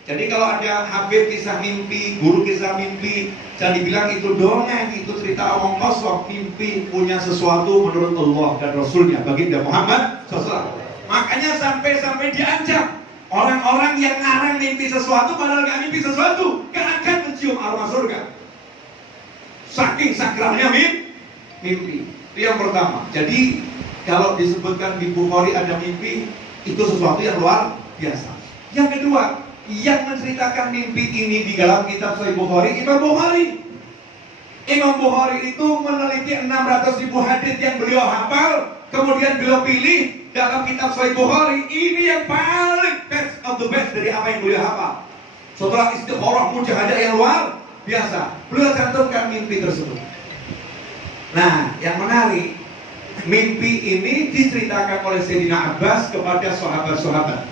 Jadi kalau ada Habib kisah mimpi, guru kisah mimpi, jangan dibilang itu dongeng, itu cerita omong kosong. Mimpi punya sesuatu menurut Allah dan Rasulnya baginda Muhammad SAW. Makanya sampai diancam orang-orang yang ngarang mimpi sesuatu padahal gak mimpi sesuatu, gak akan mencium aroma surga. Saking sakralnya mimpi. Itu yang pertama. Jadi kalau disebutkan di Bukhari ada mimpi, itu sesuatu yang luar biasa. Yang kedua, yang menceritakan mimpi ini di dalam kitab Sahih Bukhari, Imam Bukhari. Imam Bukhari itu meneliti 600.000 hadis yang beliau hafal, kemudian beliau pilih dalam kitab Sahih Bukhari. Ini yang paling best of the best dari apa yang beliau hafal. Setelah istikharah mujahadah yang luar biasa, beliau cantumkan mimpi tersebut. Nah, yang menarik, mimpi ini diceritakan oleh Sayyidina Abbas kepada sahabat-sahabat.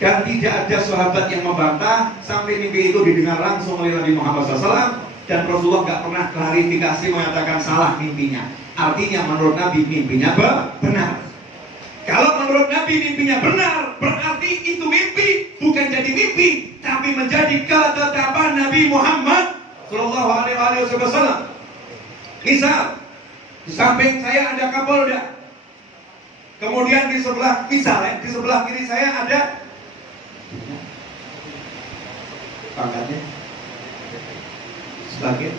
Dan tidak ada sahabat yang membantah sampai mimpi itu didengar langsung oleh Nabi Muhammad SAW. Dan Rasulullah gak pernah klarifikasi mengatakan salah mimpinya. Artinya menurut Nabi mimpinya benar. Kalau menurut Nabi mimpinya benar, berarti itu mimpi bukan jadi mimpi, tapi menjadi ketetapan Nabi Muhammad Sallallahu Alaihi Wasallam. Misal, di samping saya ada Kapolda, kemudian di sebelah kiri saya ada pangkatnya sebagai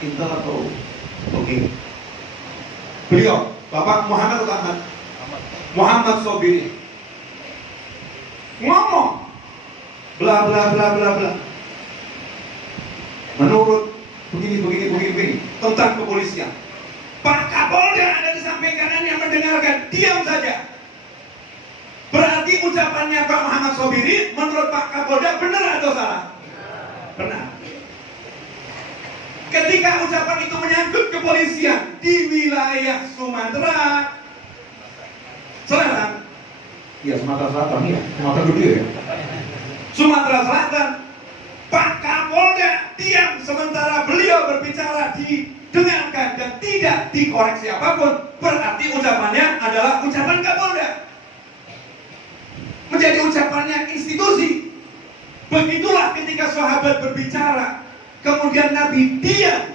Intel atau oke. Beliau Bapak Muhammad Sobiri ngomong bla bla bla bla bla menurut begini tentang kepolisian. Pak Kapolda ada di samping kanan yang mendengarkan, diam saja. Berarti ucapannya Pak Muhammad Sobiri menurut Pak Kapolda benar atau salah? Benar. Ketika ucapan itu menyangkut kepolisian di wilayah Sumatera Selatan, ya Sumatera Selatan ya, Sumatera Gede ya. Sumatera Selatan, Pak Kapolda diam sementara beliau berbicara didengarkan dan tidak dikoreksi apapun. Berarti ucapannya adalah ucapan Kapolda, menjadi ucapannya institusi. Begitulah ketika sahabat berbicara, kemudian Nabi diam,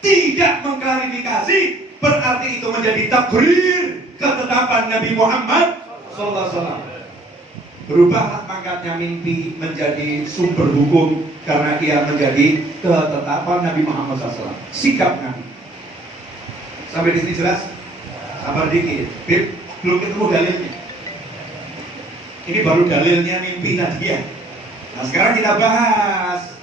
tidak mengklarifikasi, berarti itu menjadi takrir ketetapan Nabi Muhammad SAW. Berubahlah pangkatnya mimpi menjadi sumber hukum karena ia menjadi ketetapan Nabi Muhammad SAW. Sikap Nabi. Sampai di sini jelas? Sabar dikit. Beb, belum ketemu dalilnya. Ini baru dalilnya mimpi tadi ya. Nah sekarang kita bahas.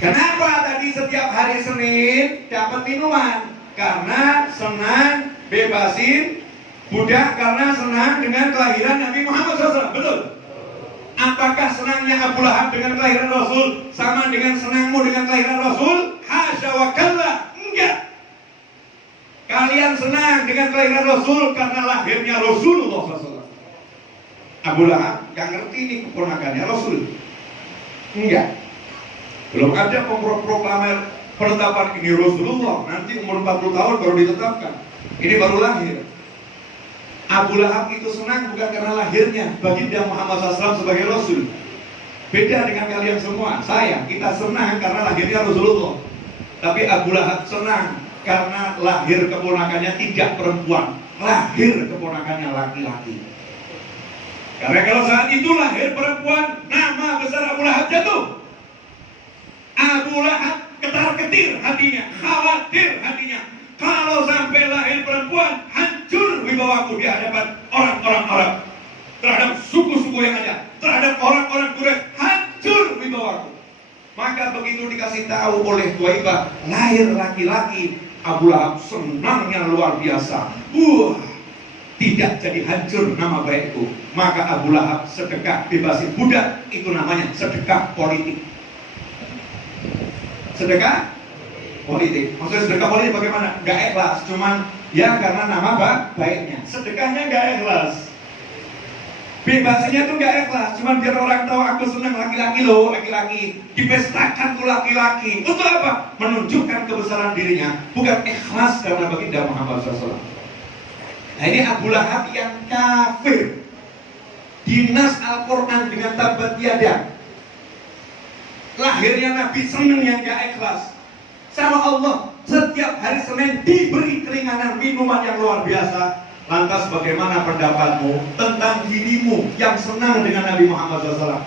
Kenapa tadi setiap hari Senin dapat minuman? Karena senang bebasin budak, karena senang dengan kelahiran Nabi Muhammad SAW. Betul? Apakah senangnya Abu Lahab dengan kelahiran Rasul sama dengan senangmu dengan kelahiran Rasul? Hasya wa kalla. Enggak. Kalian senang dengan kelahiran Rasul karena lahirnya Rasulullah SAW. Abu Lahab yang ngerti ini keponakannya Rasul. Enggak. Belum ada proklamasi penetapan ini Rasulullah. Nanti umur 40 tahun baru ditetapkan. Ini baru lahir. Abu Lahab itu senang bukan karena lahirnya baginda Muhammad SAW sebagai Rasul. Beda dengan kalian semua. Kita senang karena lahirnya Rasulullah. Tapi Abu Lahab senang karena lahir keponakannya tidak perempuan, lahir keponakannya laki-laki. Karena kalau saat itu lahir perempuan, nama besar Abu Lahab jatuh. Abu Lahab ketar-ketir hatinya, khawatir hatinya. Kalau sampai lahir perempuan, hancur wibawaku di hadapan orang-orang Arab, terhadap suku-suku yang ada, terhadap orang-orang Quraisy, hancur wibawaku. Maka begitu dikasih tahu oleh Thuwaibah lahir laki-laki, Abu Lahab senangnya luar biasa. Tidak jadi hancur nama baikku. Maka Abu Lahab sedekah bebasin budak, itu namanya sedekah politik. Sedekah politik. Maksudnya sedekah politik bagaimana? Gak ikhlas, cuman ya karena nama baiknya. Sedekahnya gak ikhlas. Bebasnya tuh gak ikhlas, cuman biar orang tahu aku senang laki-laki loh, laki-laki. Dipestakan tuh laki-laki. Untuk apa? Menunjukkan kebesaran dirinya. Bukan ikhlas karena baginda Muhammad SAW. Nah ini Abu Lahab yang kafir. Dinas Al-Quran dengan tabat yada. Lahirnya Nabi senang yang gak ikhlas. Sama Allah, setiap hari Senin diberi keringanan minuman yang luar biasa. Lantas bagaimana pendapatmu tentang dirimu yang senang dengan Nabi Muhammad SAW?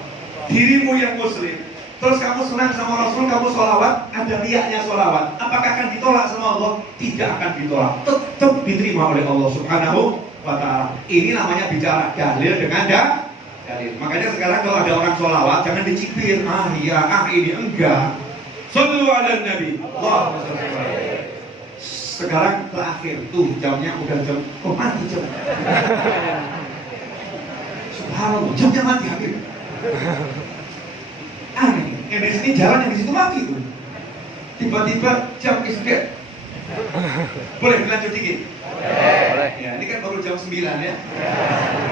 Dirimu yang muslim, terus kamu senang sama Rasul, kamu sholawat, ada riaknya sholawat, apakah akan ditolak sama Allah? Tidak akan ditolak, tetap diterima oleh Allah Subhanahu wa ta'ala. Ini namanya bicara dalil dengan dalil. Makanya sekarang kalau ada orang sholawat, jangan dicibir, ini enggak. Shallu ala Nabi. Allahumma shalli alaihi. Sekarang terakhir tuh jamnya udah jam mati jam. Subhanallah, jamnya mati hampir. Aneh, yang di sini jalan, yang di situ mati tuh. Tiba-tiba jam istirahat. Boleh dilanjut dikit? Boleh. Ya, ini kan baru jam 9 ya.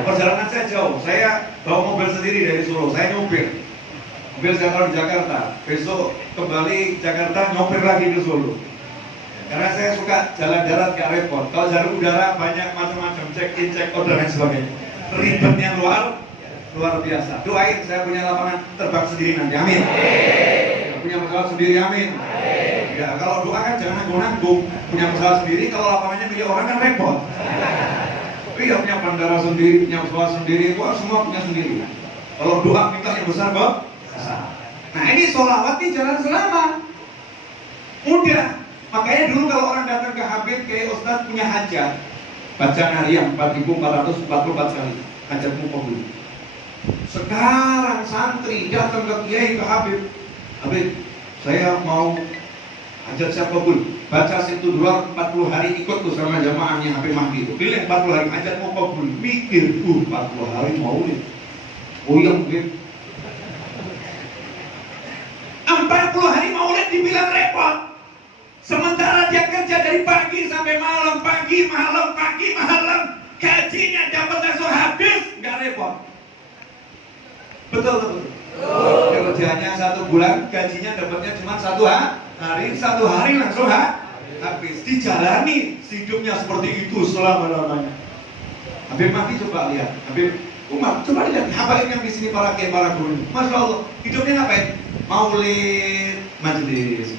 Perjalanan saya jauh. Saya bawa mobil sendiri dari Solo. Saya nyopir. Mobil saya taruh di Jakarta. Besok kembali Jakarta nyopir lagi ke Solo. Karena saya suka jalan darat gak repot. Kalau jalur udara banyak macam-macam, check in, check out dan lain sebagainya. Ribetnya luar biasa. Doain saya punya lapangan terbang sendiri nanti, amin. Punya pesawat sendiri, amin. Ya kalau doa kan jangan nanggung-nanggung. Punya pesawat sendiri, kalau lapangannya milik orang kan repot. Iya punya bandara sendiri, punya pesawat sendiri, wah semua punya sendiri. Kalau doa minta yang besar, Bob. Nah ini sholawat nih jalan selamat. Mudah. Makanya dulu kalau orang datang ke Habib, kayak Ustadz punya hajat, baca Nariyah 4444 kali, hajatmu kabul. Sekarang santri datang ke Kiai, ke Habib, saya mau hajat saya kabul, baca situ dua 40 hari ikut tuh sama jamaahnya Habib Mahdi itu. Pilih 40 hari hajat mau kabul, mikir 40 hari mau nih. Oh iya mungkin 40 hari maulid dibilang repot. Sementara dia kerja dari pagi sampai malam, pagi, malam, gajinya dapat langsung habis, nggak repot. Betul. Kerjanya 1 bulan, gajinya dapatnya cuma 1 hari langsung habis. Dijalani hidupnya seperti itu selama-lamanya. Habib Mahdi coba lihat, Habib Umar coba lihat habaib yang di sini para kiai, para guru. Masya Allah, hidupnya ngapain? Maulid, majelis.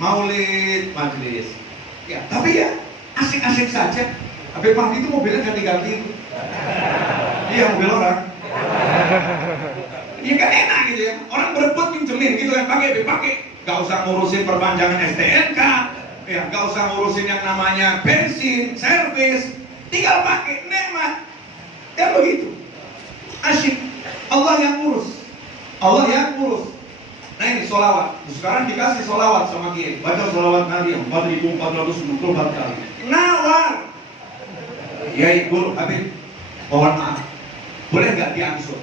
Ya, tapi ya asik-asik saja. Habib Mahdi itu mobilnya ganti-ganti. Iya, mobil orang. Ya kan enak gitu ya. Orang berebut pinjemin gitu kan, pakai. Gak usah ngurusin perpanjangan STNK, Ya, nggak usah ngurusin yang namanya bensin, servis, tinggal pakai, nikmat. Ya begitu. Asyik. Allah yang ngurus. Allah yang ngurus. Nah ini sholawat. Sekarang dikasih sholawat sama kiai. Baca sholawat Nabi 4.424 kali. Nawar. Ya Ibu Habib, mohon maaf. Boleh nggak diangsur?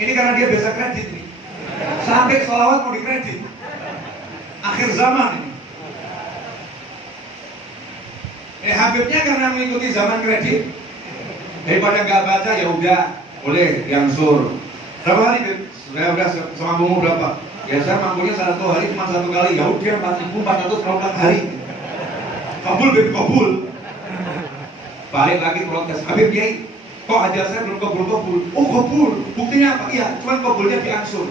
Ini karena dia biasa kredit nih. Sampai sholawat mau dikredit. Akhir zaman ini. Habibnya karena mengikuti zaman kredit, daripada nggak baca ya udah boleh diangsur. Berapa hari Bib? Saya udah semampumu berapa? Ya saya mampunya satu hari cuma satu kali. Ya udah 4.424 hari. Kabul Bib, kabul. Balik lagi protes. Habib Kiai, kok ajar saya belum kabul. Oh kabul. Buktinya apa? Iya, cuma kabulnya diangsur.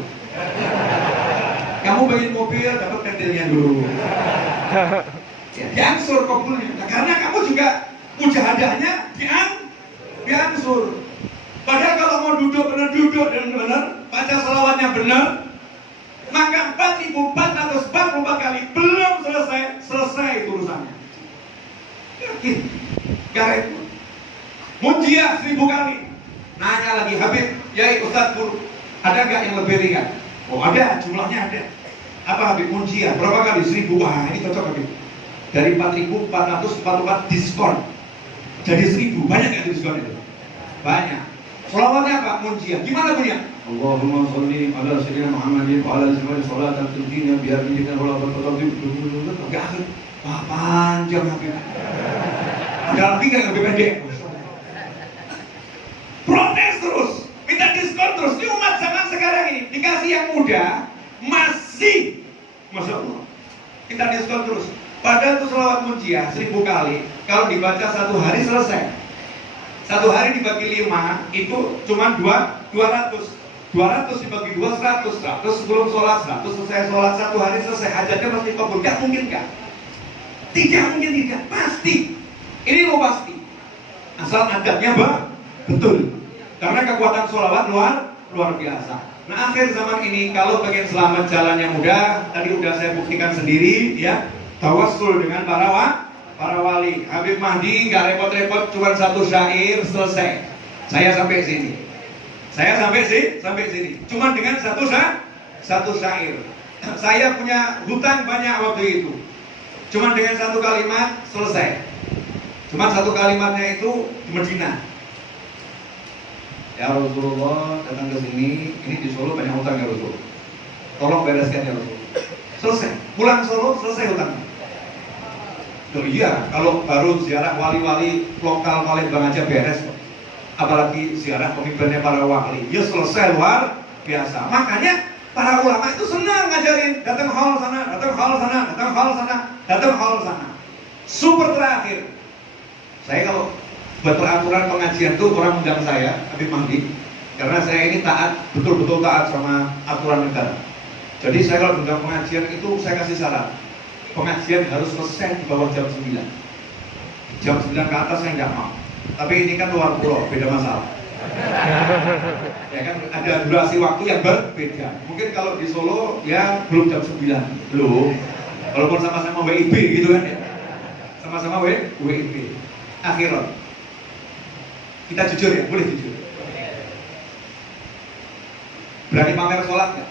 Kamu bagiin mobil dapat pentilnya dulu. Ya, diangsur kabulnya. Nah, karena kamu juga mujahadahnya diangsur. Padahal kalau mau duduk dan benar, baca salawatnya benar, maka 4.444 kali belum selesai urusannya. Yakin? Gak repot. Munjiah 1000 kali. Nanya lagi, Habib, Yai Ustadz Guru, ada gak yang lebih ringan? Oh ada, jumlahnya ada. Apa Habib? Munjiah berapa kali? 1000. Wah ini cocok Habib. Dari 4.444 diskon jadi 1000. Banyak gak diskon itu? Banyak. Sholawatnya apa? Munjiah. Gimana punya? Allahumma sholli ala sayyidina Muhammadin wa ala alihi sholatan tudina biar menjadikan sholawat tertabib. Gak akhir. Wah panjang Habib. Ada lagi gak yang lebih pendek? Protes terus, minta diskon terus. Ini umat zaman sekarang ini dikasih yang muda masih, Masya Allah, kita diskon terus. Padahal itu sholawat munjiah 1000 kali. Kalau dibaca satu hari selesai. Satu hari dibagi 5 itu cuma 200. 200 dibagi 2 100. 100 sebelum sholat, 100 selesai sholat, satu hari selesai. Hajatnya pasti kabul. Gak mungkin kan? Tidak mungkin tidak. Pasti. Ini lo pasti. Asal adabnya betul. Karena kekuatan sholawat luar biasa. Nah akhir zaman ini kalau pengen selamat jalannya mudah, tadi udah saya buktikan sendiri ya. Tawassul dengan para wali. Habib Mahdi nggak repot-repot, cuma satu syair selesai. Saya sampai sini. Sampai sini. Cuma dengan satu syair. Saya punya hutang banyak waktu itu. Cuma dengan satu kalimat selesai. Cuma satu kalimatnya itu di Medina. Ya Rasulullah datang ke sini, ini di Solo banyak hutang ya Rasul. Tolong bereskan ya Rasul. Selesai. Pulang Solo selesai hutangnya. Loh iya, kalau baru ziarah wali-wali lokal Palembang aja beres kok. Apalagi ziarah pemimpinnya para wali. Ya selesai luar biasa. Makanya para ulama itu senang ngajarin, datang hall sana. Super terakhir. Saya kalau buat peraturan pengajian tuh orang undang saya, Habib Mahdi, karena saya ini taat, betul-betul taat sama aturan negara. Jadi saya kalau undang pengajian itu saya kasih syarat. Pengajian harus selesai di bawah jam 9. Jam 9 ke atas saya nggak mau. Tapi ini kan luar pulau, beda masalah. Ya kan ada durasi waktu yang berbeda. Mungkin kalau di Solo ya belum jam 9. Belum. Walaupun sama-sama WIB gitu kan ya. Sama-sama WIB. Akhirat. Kita jujur ya, boleh jujur. Berani pamer sholat nggak?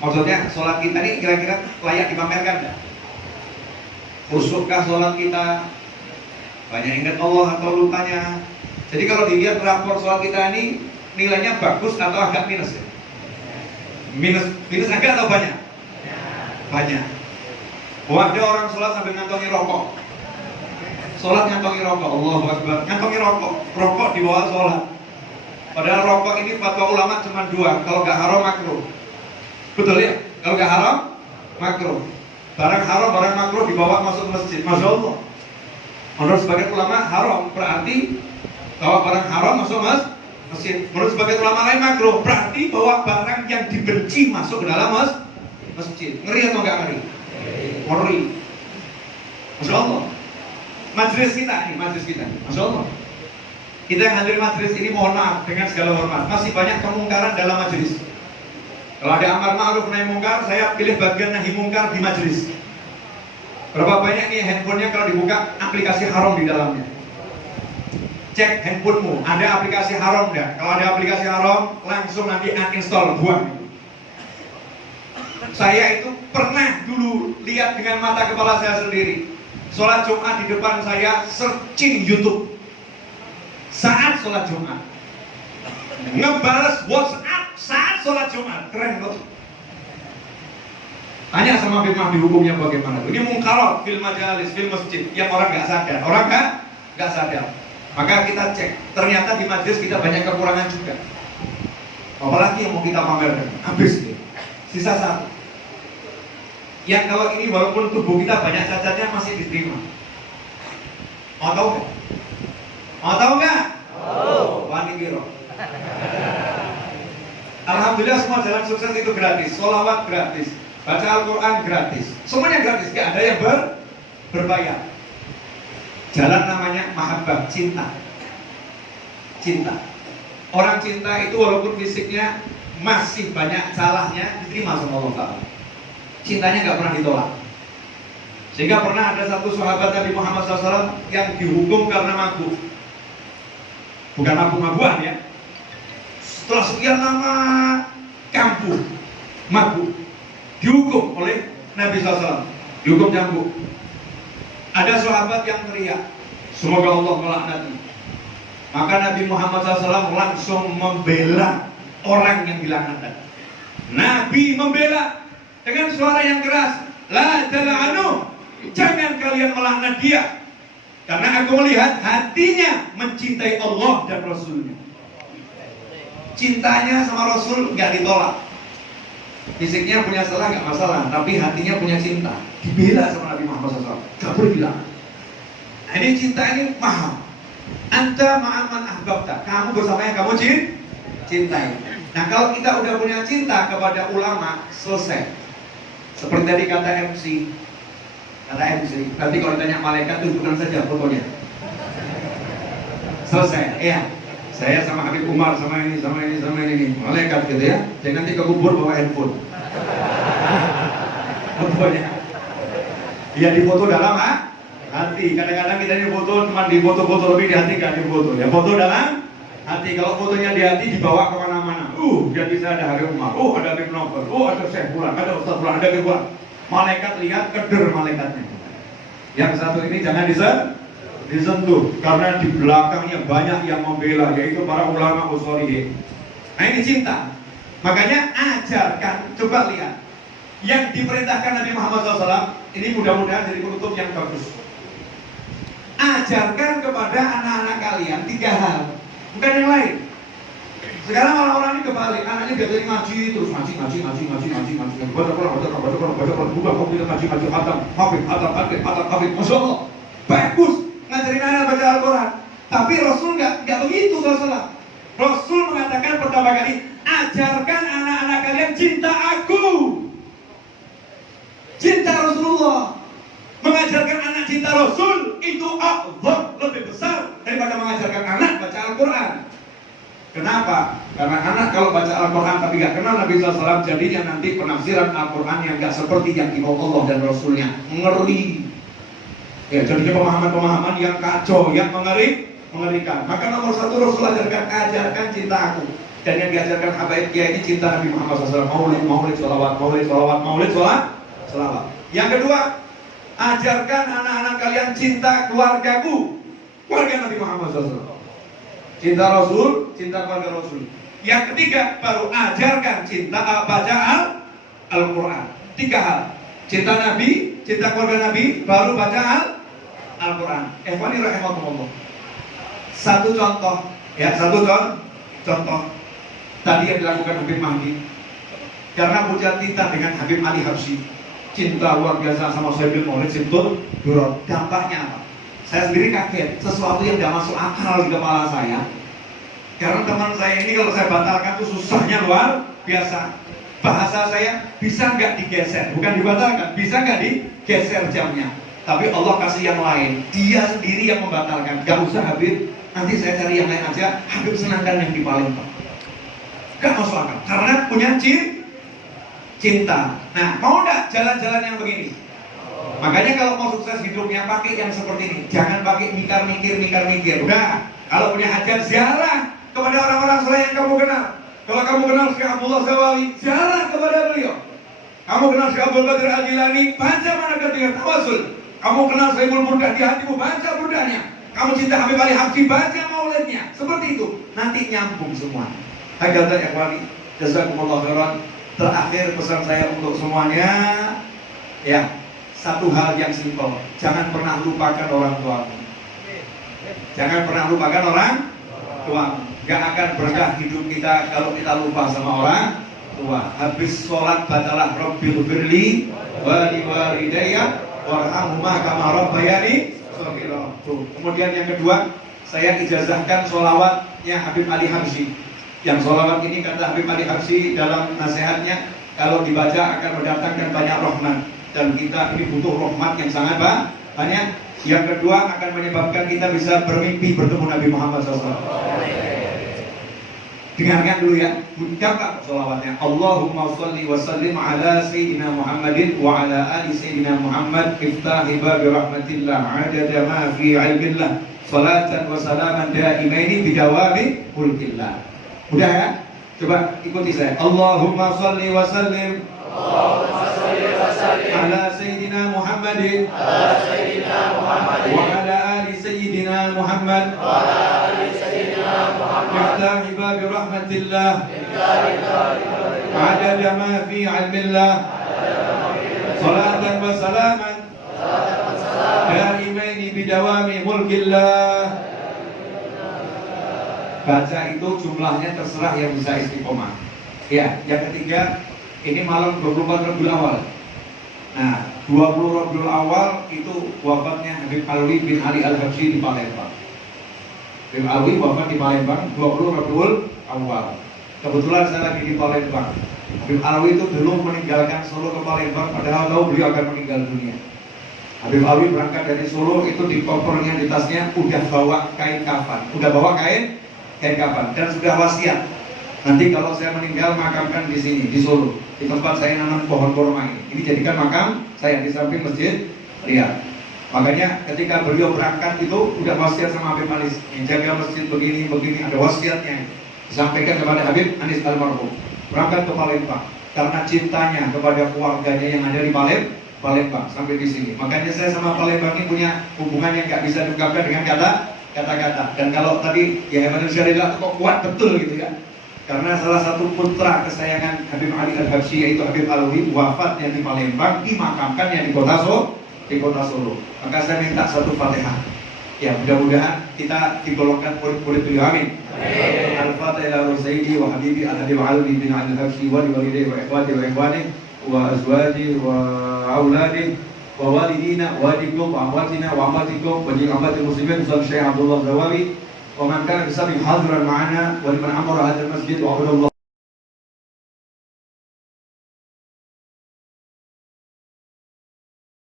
Maksudnya sholat kita ini kira-kira layak dipamerkan nggak? Khusukkah sholat kita? Banyak ingat Allah atau lupanya? Jadi kalau dilihat rapor sholat kita ini nilainya bagus atau agak minus ya? Minus agak atau banyak? Banyak. Oh ada orang sholat sambil ngantongi rokok. Sholat ngantongi rokok, Allahu Akbar. Ngantongi rokok di bawah sholat. Padahal rokok ini fatwa ulama cuma 2. Kalau nggak haram makruh. Betul ya? Kalau nggak haram makruh. Barang haram, barang makruh dibawa masuk masjid. Masya Allah. Menurut sebagian ulama haram berarti bawa barang haram masuk masjid. Menurut sebagian ulama lain makruh berarti bawa barang yang dibenci masuk ke dalam masjid. Ngeri atau nggak ngeri? Ngeri. Masya Allah. Majelis kita, Masya Allah. Kita yang hadir majelis ini mohon maaf dengan segala hormat. Masih banyak kemungkaran dalam majelis. Kalau ada amar ma'ruf nahi mungkar, saya pilih bagian nahi mungkar di majelis. Berapa banyak nih handphonenya kalau dibuka aplikasi haram di dalamnya? Cek handphonemu, ada aplikasi haram enggak? Kalau ada aplikasi haram, langsung nanti uninstall, buang. Saya itu pernah dulu lihat dengan mata kepala saya sendiri. Sholat Jumat di depan saya, searching YouTube saat sholat Jumat, ngebales WhatsApp saat sholat Jumat, keren loh. Tanya sama Habib Mahdi hukumnya bagaimana? Ini mungkarot, film majalis, film masjid yang orang nggak sadar, orang nggak sadar. Maka kita cek, ternyata di majelis kita banyak kekurangan juga. Apalagi yang mau kita pamerkan, habis nih, sisa satu. Yang kalau ini walaupun tubuh kita banyak cacatnya masih diterima. Mau tahu nggak? Mau tahu nggak? Wani biro. Alhamdulillah semua jalan sukses itu gratis, sholawat gratis, baca Al-Quran gratis, semuanya gratis, gak ada yang berbayar. Jalan namanya mahabbah, cinta. Cinta. Orang cinta itu walaupun fisiknya masih banyak salahnya, diterima sama Allah Ta'ala. Cintanya gak pernah ditolak. Sehingga pernah ada satu sahabat Nabi Muhammad SAW yang dihukum karena mabuk. Bukan mabuk-mabuan ya. Setelah sekian lama kambuh, mabuk, dihukum oleh Nabi SAW, dihukum cambuk. Ada sahabat yang teriak, semoga Allah melaknati. Maka Nabi Muhammad SAW langsung membela orang yang dilaknatkan. Nabi membela dengan suara yang keras, la tal'anu, jangan kalian melaknat dia, karena aku melihat hatinya mencintai Allah dan Rasulnya. Cintanya sama Rasul nggak ditolak. Fisiknya punya salah nggak masalah, tapi hatinya punya cinta. Dibela sama Nabi Muhammad SAW. Gak boleh bilang. Nah, ini cinta ini mahal. Anta ma'aman ahbabta. Kamu bersama yang kamu cintai. Nah, kalau kita udah punya cinta kepada ulama, selesai. Seperti tadi kata MC. Nanti kalau ditanya malaikat, tunjukkan saja fotonya. Selesai. Iya. Saya sama Habib Umar, sama ini. Malaikat gitu ya. Jangan nanti ke kubur bawa handphone. Fotonya. Ya difoto dalam hati. Kadang-kadang kita ini foto cuma di foto-foto, tapi di hati gak di foto. Ya foto dalam hati. Kalau fotonya di hati dibawa kemana-mana. Jadi saya ada Habib Umar. Ada Habib Novel. Ada Syekh Fulan. Ada Ustaz Fulan. Ada Habib Fulan. Malaikat lihat, keder malaikatnya. Yang satu ini jangan disentuh, karena di belakangnya banyak yang membela, yaitu para ulama usholihin. Nah, ini cinta. Makanya ajarkan, coba lihat yang diperintahkan Nabi Muhammad SAW. Ini mudah-mudahan jadi penutup yang bagus. Ajarkan kepada anak-anak kalian 3 hal, bukan yang lain. Sekarang orang-orang ini kebalik, anaknya diajarin ngaji terus ngaji, baca Quran, buka komputer ngaji, hafid, masya Allah, bagus. Ngajarin anak baca Al-Quran. Tapi Rasul nggak begitu Rasulullah. Rasul mengatakan pertama kali, ajarkan anak-anak kalian cinta aku. Cinta Rasulullah. Mengajarkan anak cinta Rasul itu lebih besar daripada mengajarkan anak baca Al-Quran. Kenapa? Karena anak kalau baca Al-Quran tapi nggak kenal Nabi SAW, jadinya nanti penafsiran Al-Quran yang nggak seperti yang dimau Allah dan Rasulnya. Ngeri. Ya, jadinya pemahaman-pemahaman yang kacau, yang mengerikan. Maka nomor 1 Rasul ajarkan cinta aku. Dan yang diajarkan habaib Kiai ini cinta Nabi Muhammad SAW. Maulid, sholawat. Yang kedua, ajarkan anak-anak kalian cinta keluargaku, keluarga Nabi Muhammad SAW. Cinta Rasul, cinta keluarga Rasul. Yang ketiga, baru ajarkan cinta baca Al-Quran. 3 hal. Cinta Nabi, cinta keluarga Nabi, baru baca Al-Quran. Ikhwani rahimahumullah. Satu contoh tadi yang dilakukan Habib Mahdi. Karena punya cinta dengan Habib Ali Habsyi, cinta luar biasa sama Sayyidul Maulid Simtul Duror. Dampaknya apa? Saya sendiri kaget, sesuatu yang tidak masuk akal di kepala saya. Karena teman saya ini kalau saya batalkan itu susahnya luar biasa. Bahasa saya bisa nggak digeser, bukan dibatalkan, bisa nggak digeser jamnya. Tapi Allah kasih yang lain, dia sendiri yang membatalkan. Gak usah Habib, nanti saya cari yang lain aja. Habib senangkan yang di Palembang. Gak masuk akal, karena punya cinta. Nah, mau nggak jalan-jalan yang begini? Makanya kalau mau sukses hidupnya pakai yang seperti ini. Jangan pakai mikir-mikir. Udah, kalau punya hajat ziarah kepada orang-orang soleh yang kamu kenal. Kalau kamu kenal Syekh Abdullah Zawawi, ziarah kepada beliau. Kamu kenal Syekh Abdul Qadir Al-Jilani, baca manaqib dengan tawasul. Kamu kenal Sayyidul Burdah di hatimu, baca burdahnya. Kamu cinta Habib Ali Habsyi, baca maulidnya. Seperti itu, nanti nyambung semua. Hakatan ikhwani, jazakumullah khairan. Terakhir pesan saya untuk semuanya, ya, satu hal yang simpel, jangan pernah lupakan orang tuamu. Jangan pernah lupakan orang tuamu. Gak akan berkah hidup kita kalau kita lupa sama orang tua. Habis sholat batalah Rabbil firli wa liwalidayya warhamhuma kama rabbayani shaghira. Kemudian yang kedua, saya ijazahkan sholawatnya Habib Ali Habsyi. Yang sholawat ini kata Habib Ali Habsyi dalam nasihatnya, kalau dibaca akan mendatangkan banyak rahmat, dan kita ini butuh rahmat yang sangat banyak. Yang kedua akan menyebabkan kita bisa bermimpi bertemu Nabi Muhammad SAW. Dengarkan dulu ya, ucapkan sholawatnya. Allahumma sholli wa sallim ala Sayyidina Muhammadin wa ala ali Sayyidina Muhammad iftahi babi rahmatillah adada ma fi ilmillah salatan wa salaman daimaini bidawami mulkillah. Udah ya? Coba ikuti saya. Allahumma sholli wa sallim ala Sayyidina Muhammadin wa ala ali Sayyidina Muhammad iftahi babi rahmatillah adada ma fi ilmillah salatan wa salaman daimaini bidawami mulkillah. Baca itu jumlahnya terserah yang bisa istiqomah. Ya, yang ketiga, ini malam 24 Rabiul Awal. Nah, 20 Rabiul Awal itu wafatnya Habib Alwi bin Ali Al-Habsyi di Palembang. Habib Alwi wafat di Palembang 20 Rabiul Awal. Kebetulan saya lagi di Palembang. Habib Alwi itu dulu meninggalkan Solo ke Palembang, padahal tahu beliau akan meninggal dunia. Habib Alwi berangkat dari Solo itu di kopernya, di tasnya udah bawa kain kafan, dan sudah wasiat. Nanti kalau saya meninggal makamkan di sini di Solo, di tempat saya nanam pohon kurma ini. Ini jadikan makam saya di samping masjid Riyadh. Makanya ketika beliau berangkat itu udah wasiat sama Habib Anis, jaga masjid begini ada wasiatnya. Disampaikan kepada Habib Anis almarhum. Berangkat ke Palembang karena cintanya kepada keluarganya yang ada di Palembang sampai di sini. Makanya saya sama Palembang ini punya hubungan yang nggak bisa diungkapkan dengan kata-kata. Dan kalau tadi ya Hebat Syarilah kok kuat betul gitu ya. Karena salah satu putra kesayangan Habib Ali Al-Habsyi yaitu Habib Alwi wafatnya di Palembang, dimakamkannya di kota Solo. Maka saya minta satu Fatihah. Ya, mudah-mudahan kita digolongkan murid-murid beliau. Amin. Al-Fatihah ila Sayyidi wa Habibi Al-Habib Alwi bin Al-Habsyi wa liwalidayhi wa ikhwati wa ikhwani wa azwaji wa auladi wa walidina wa walidikum wa amwatina wa amwatikum wa jami'il muslimin sallallahu Syekh Abdullah Zawawi wa man kana bisabi hadiran ma'ana wa liman amara hadzal masjid wa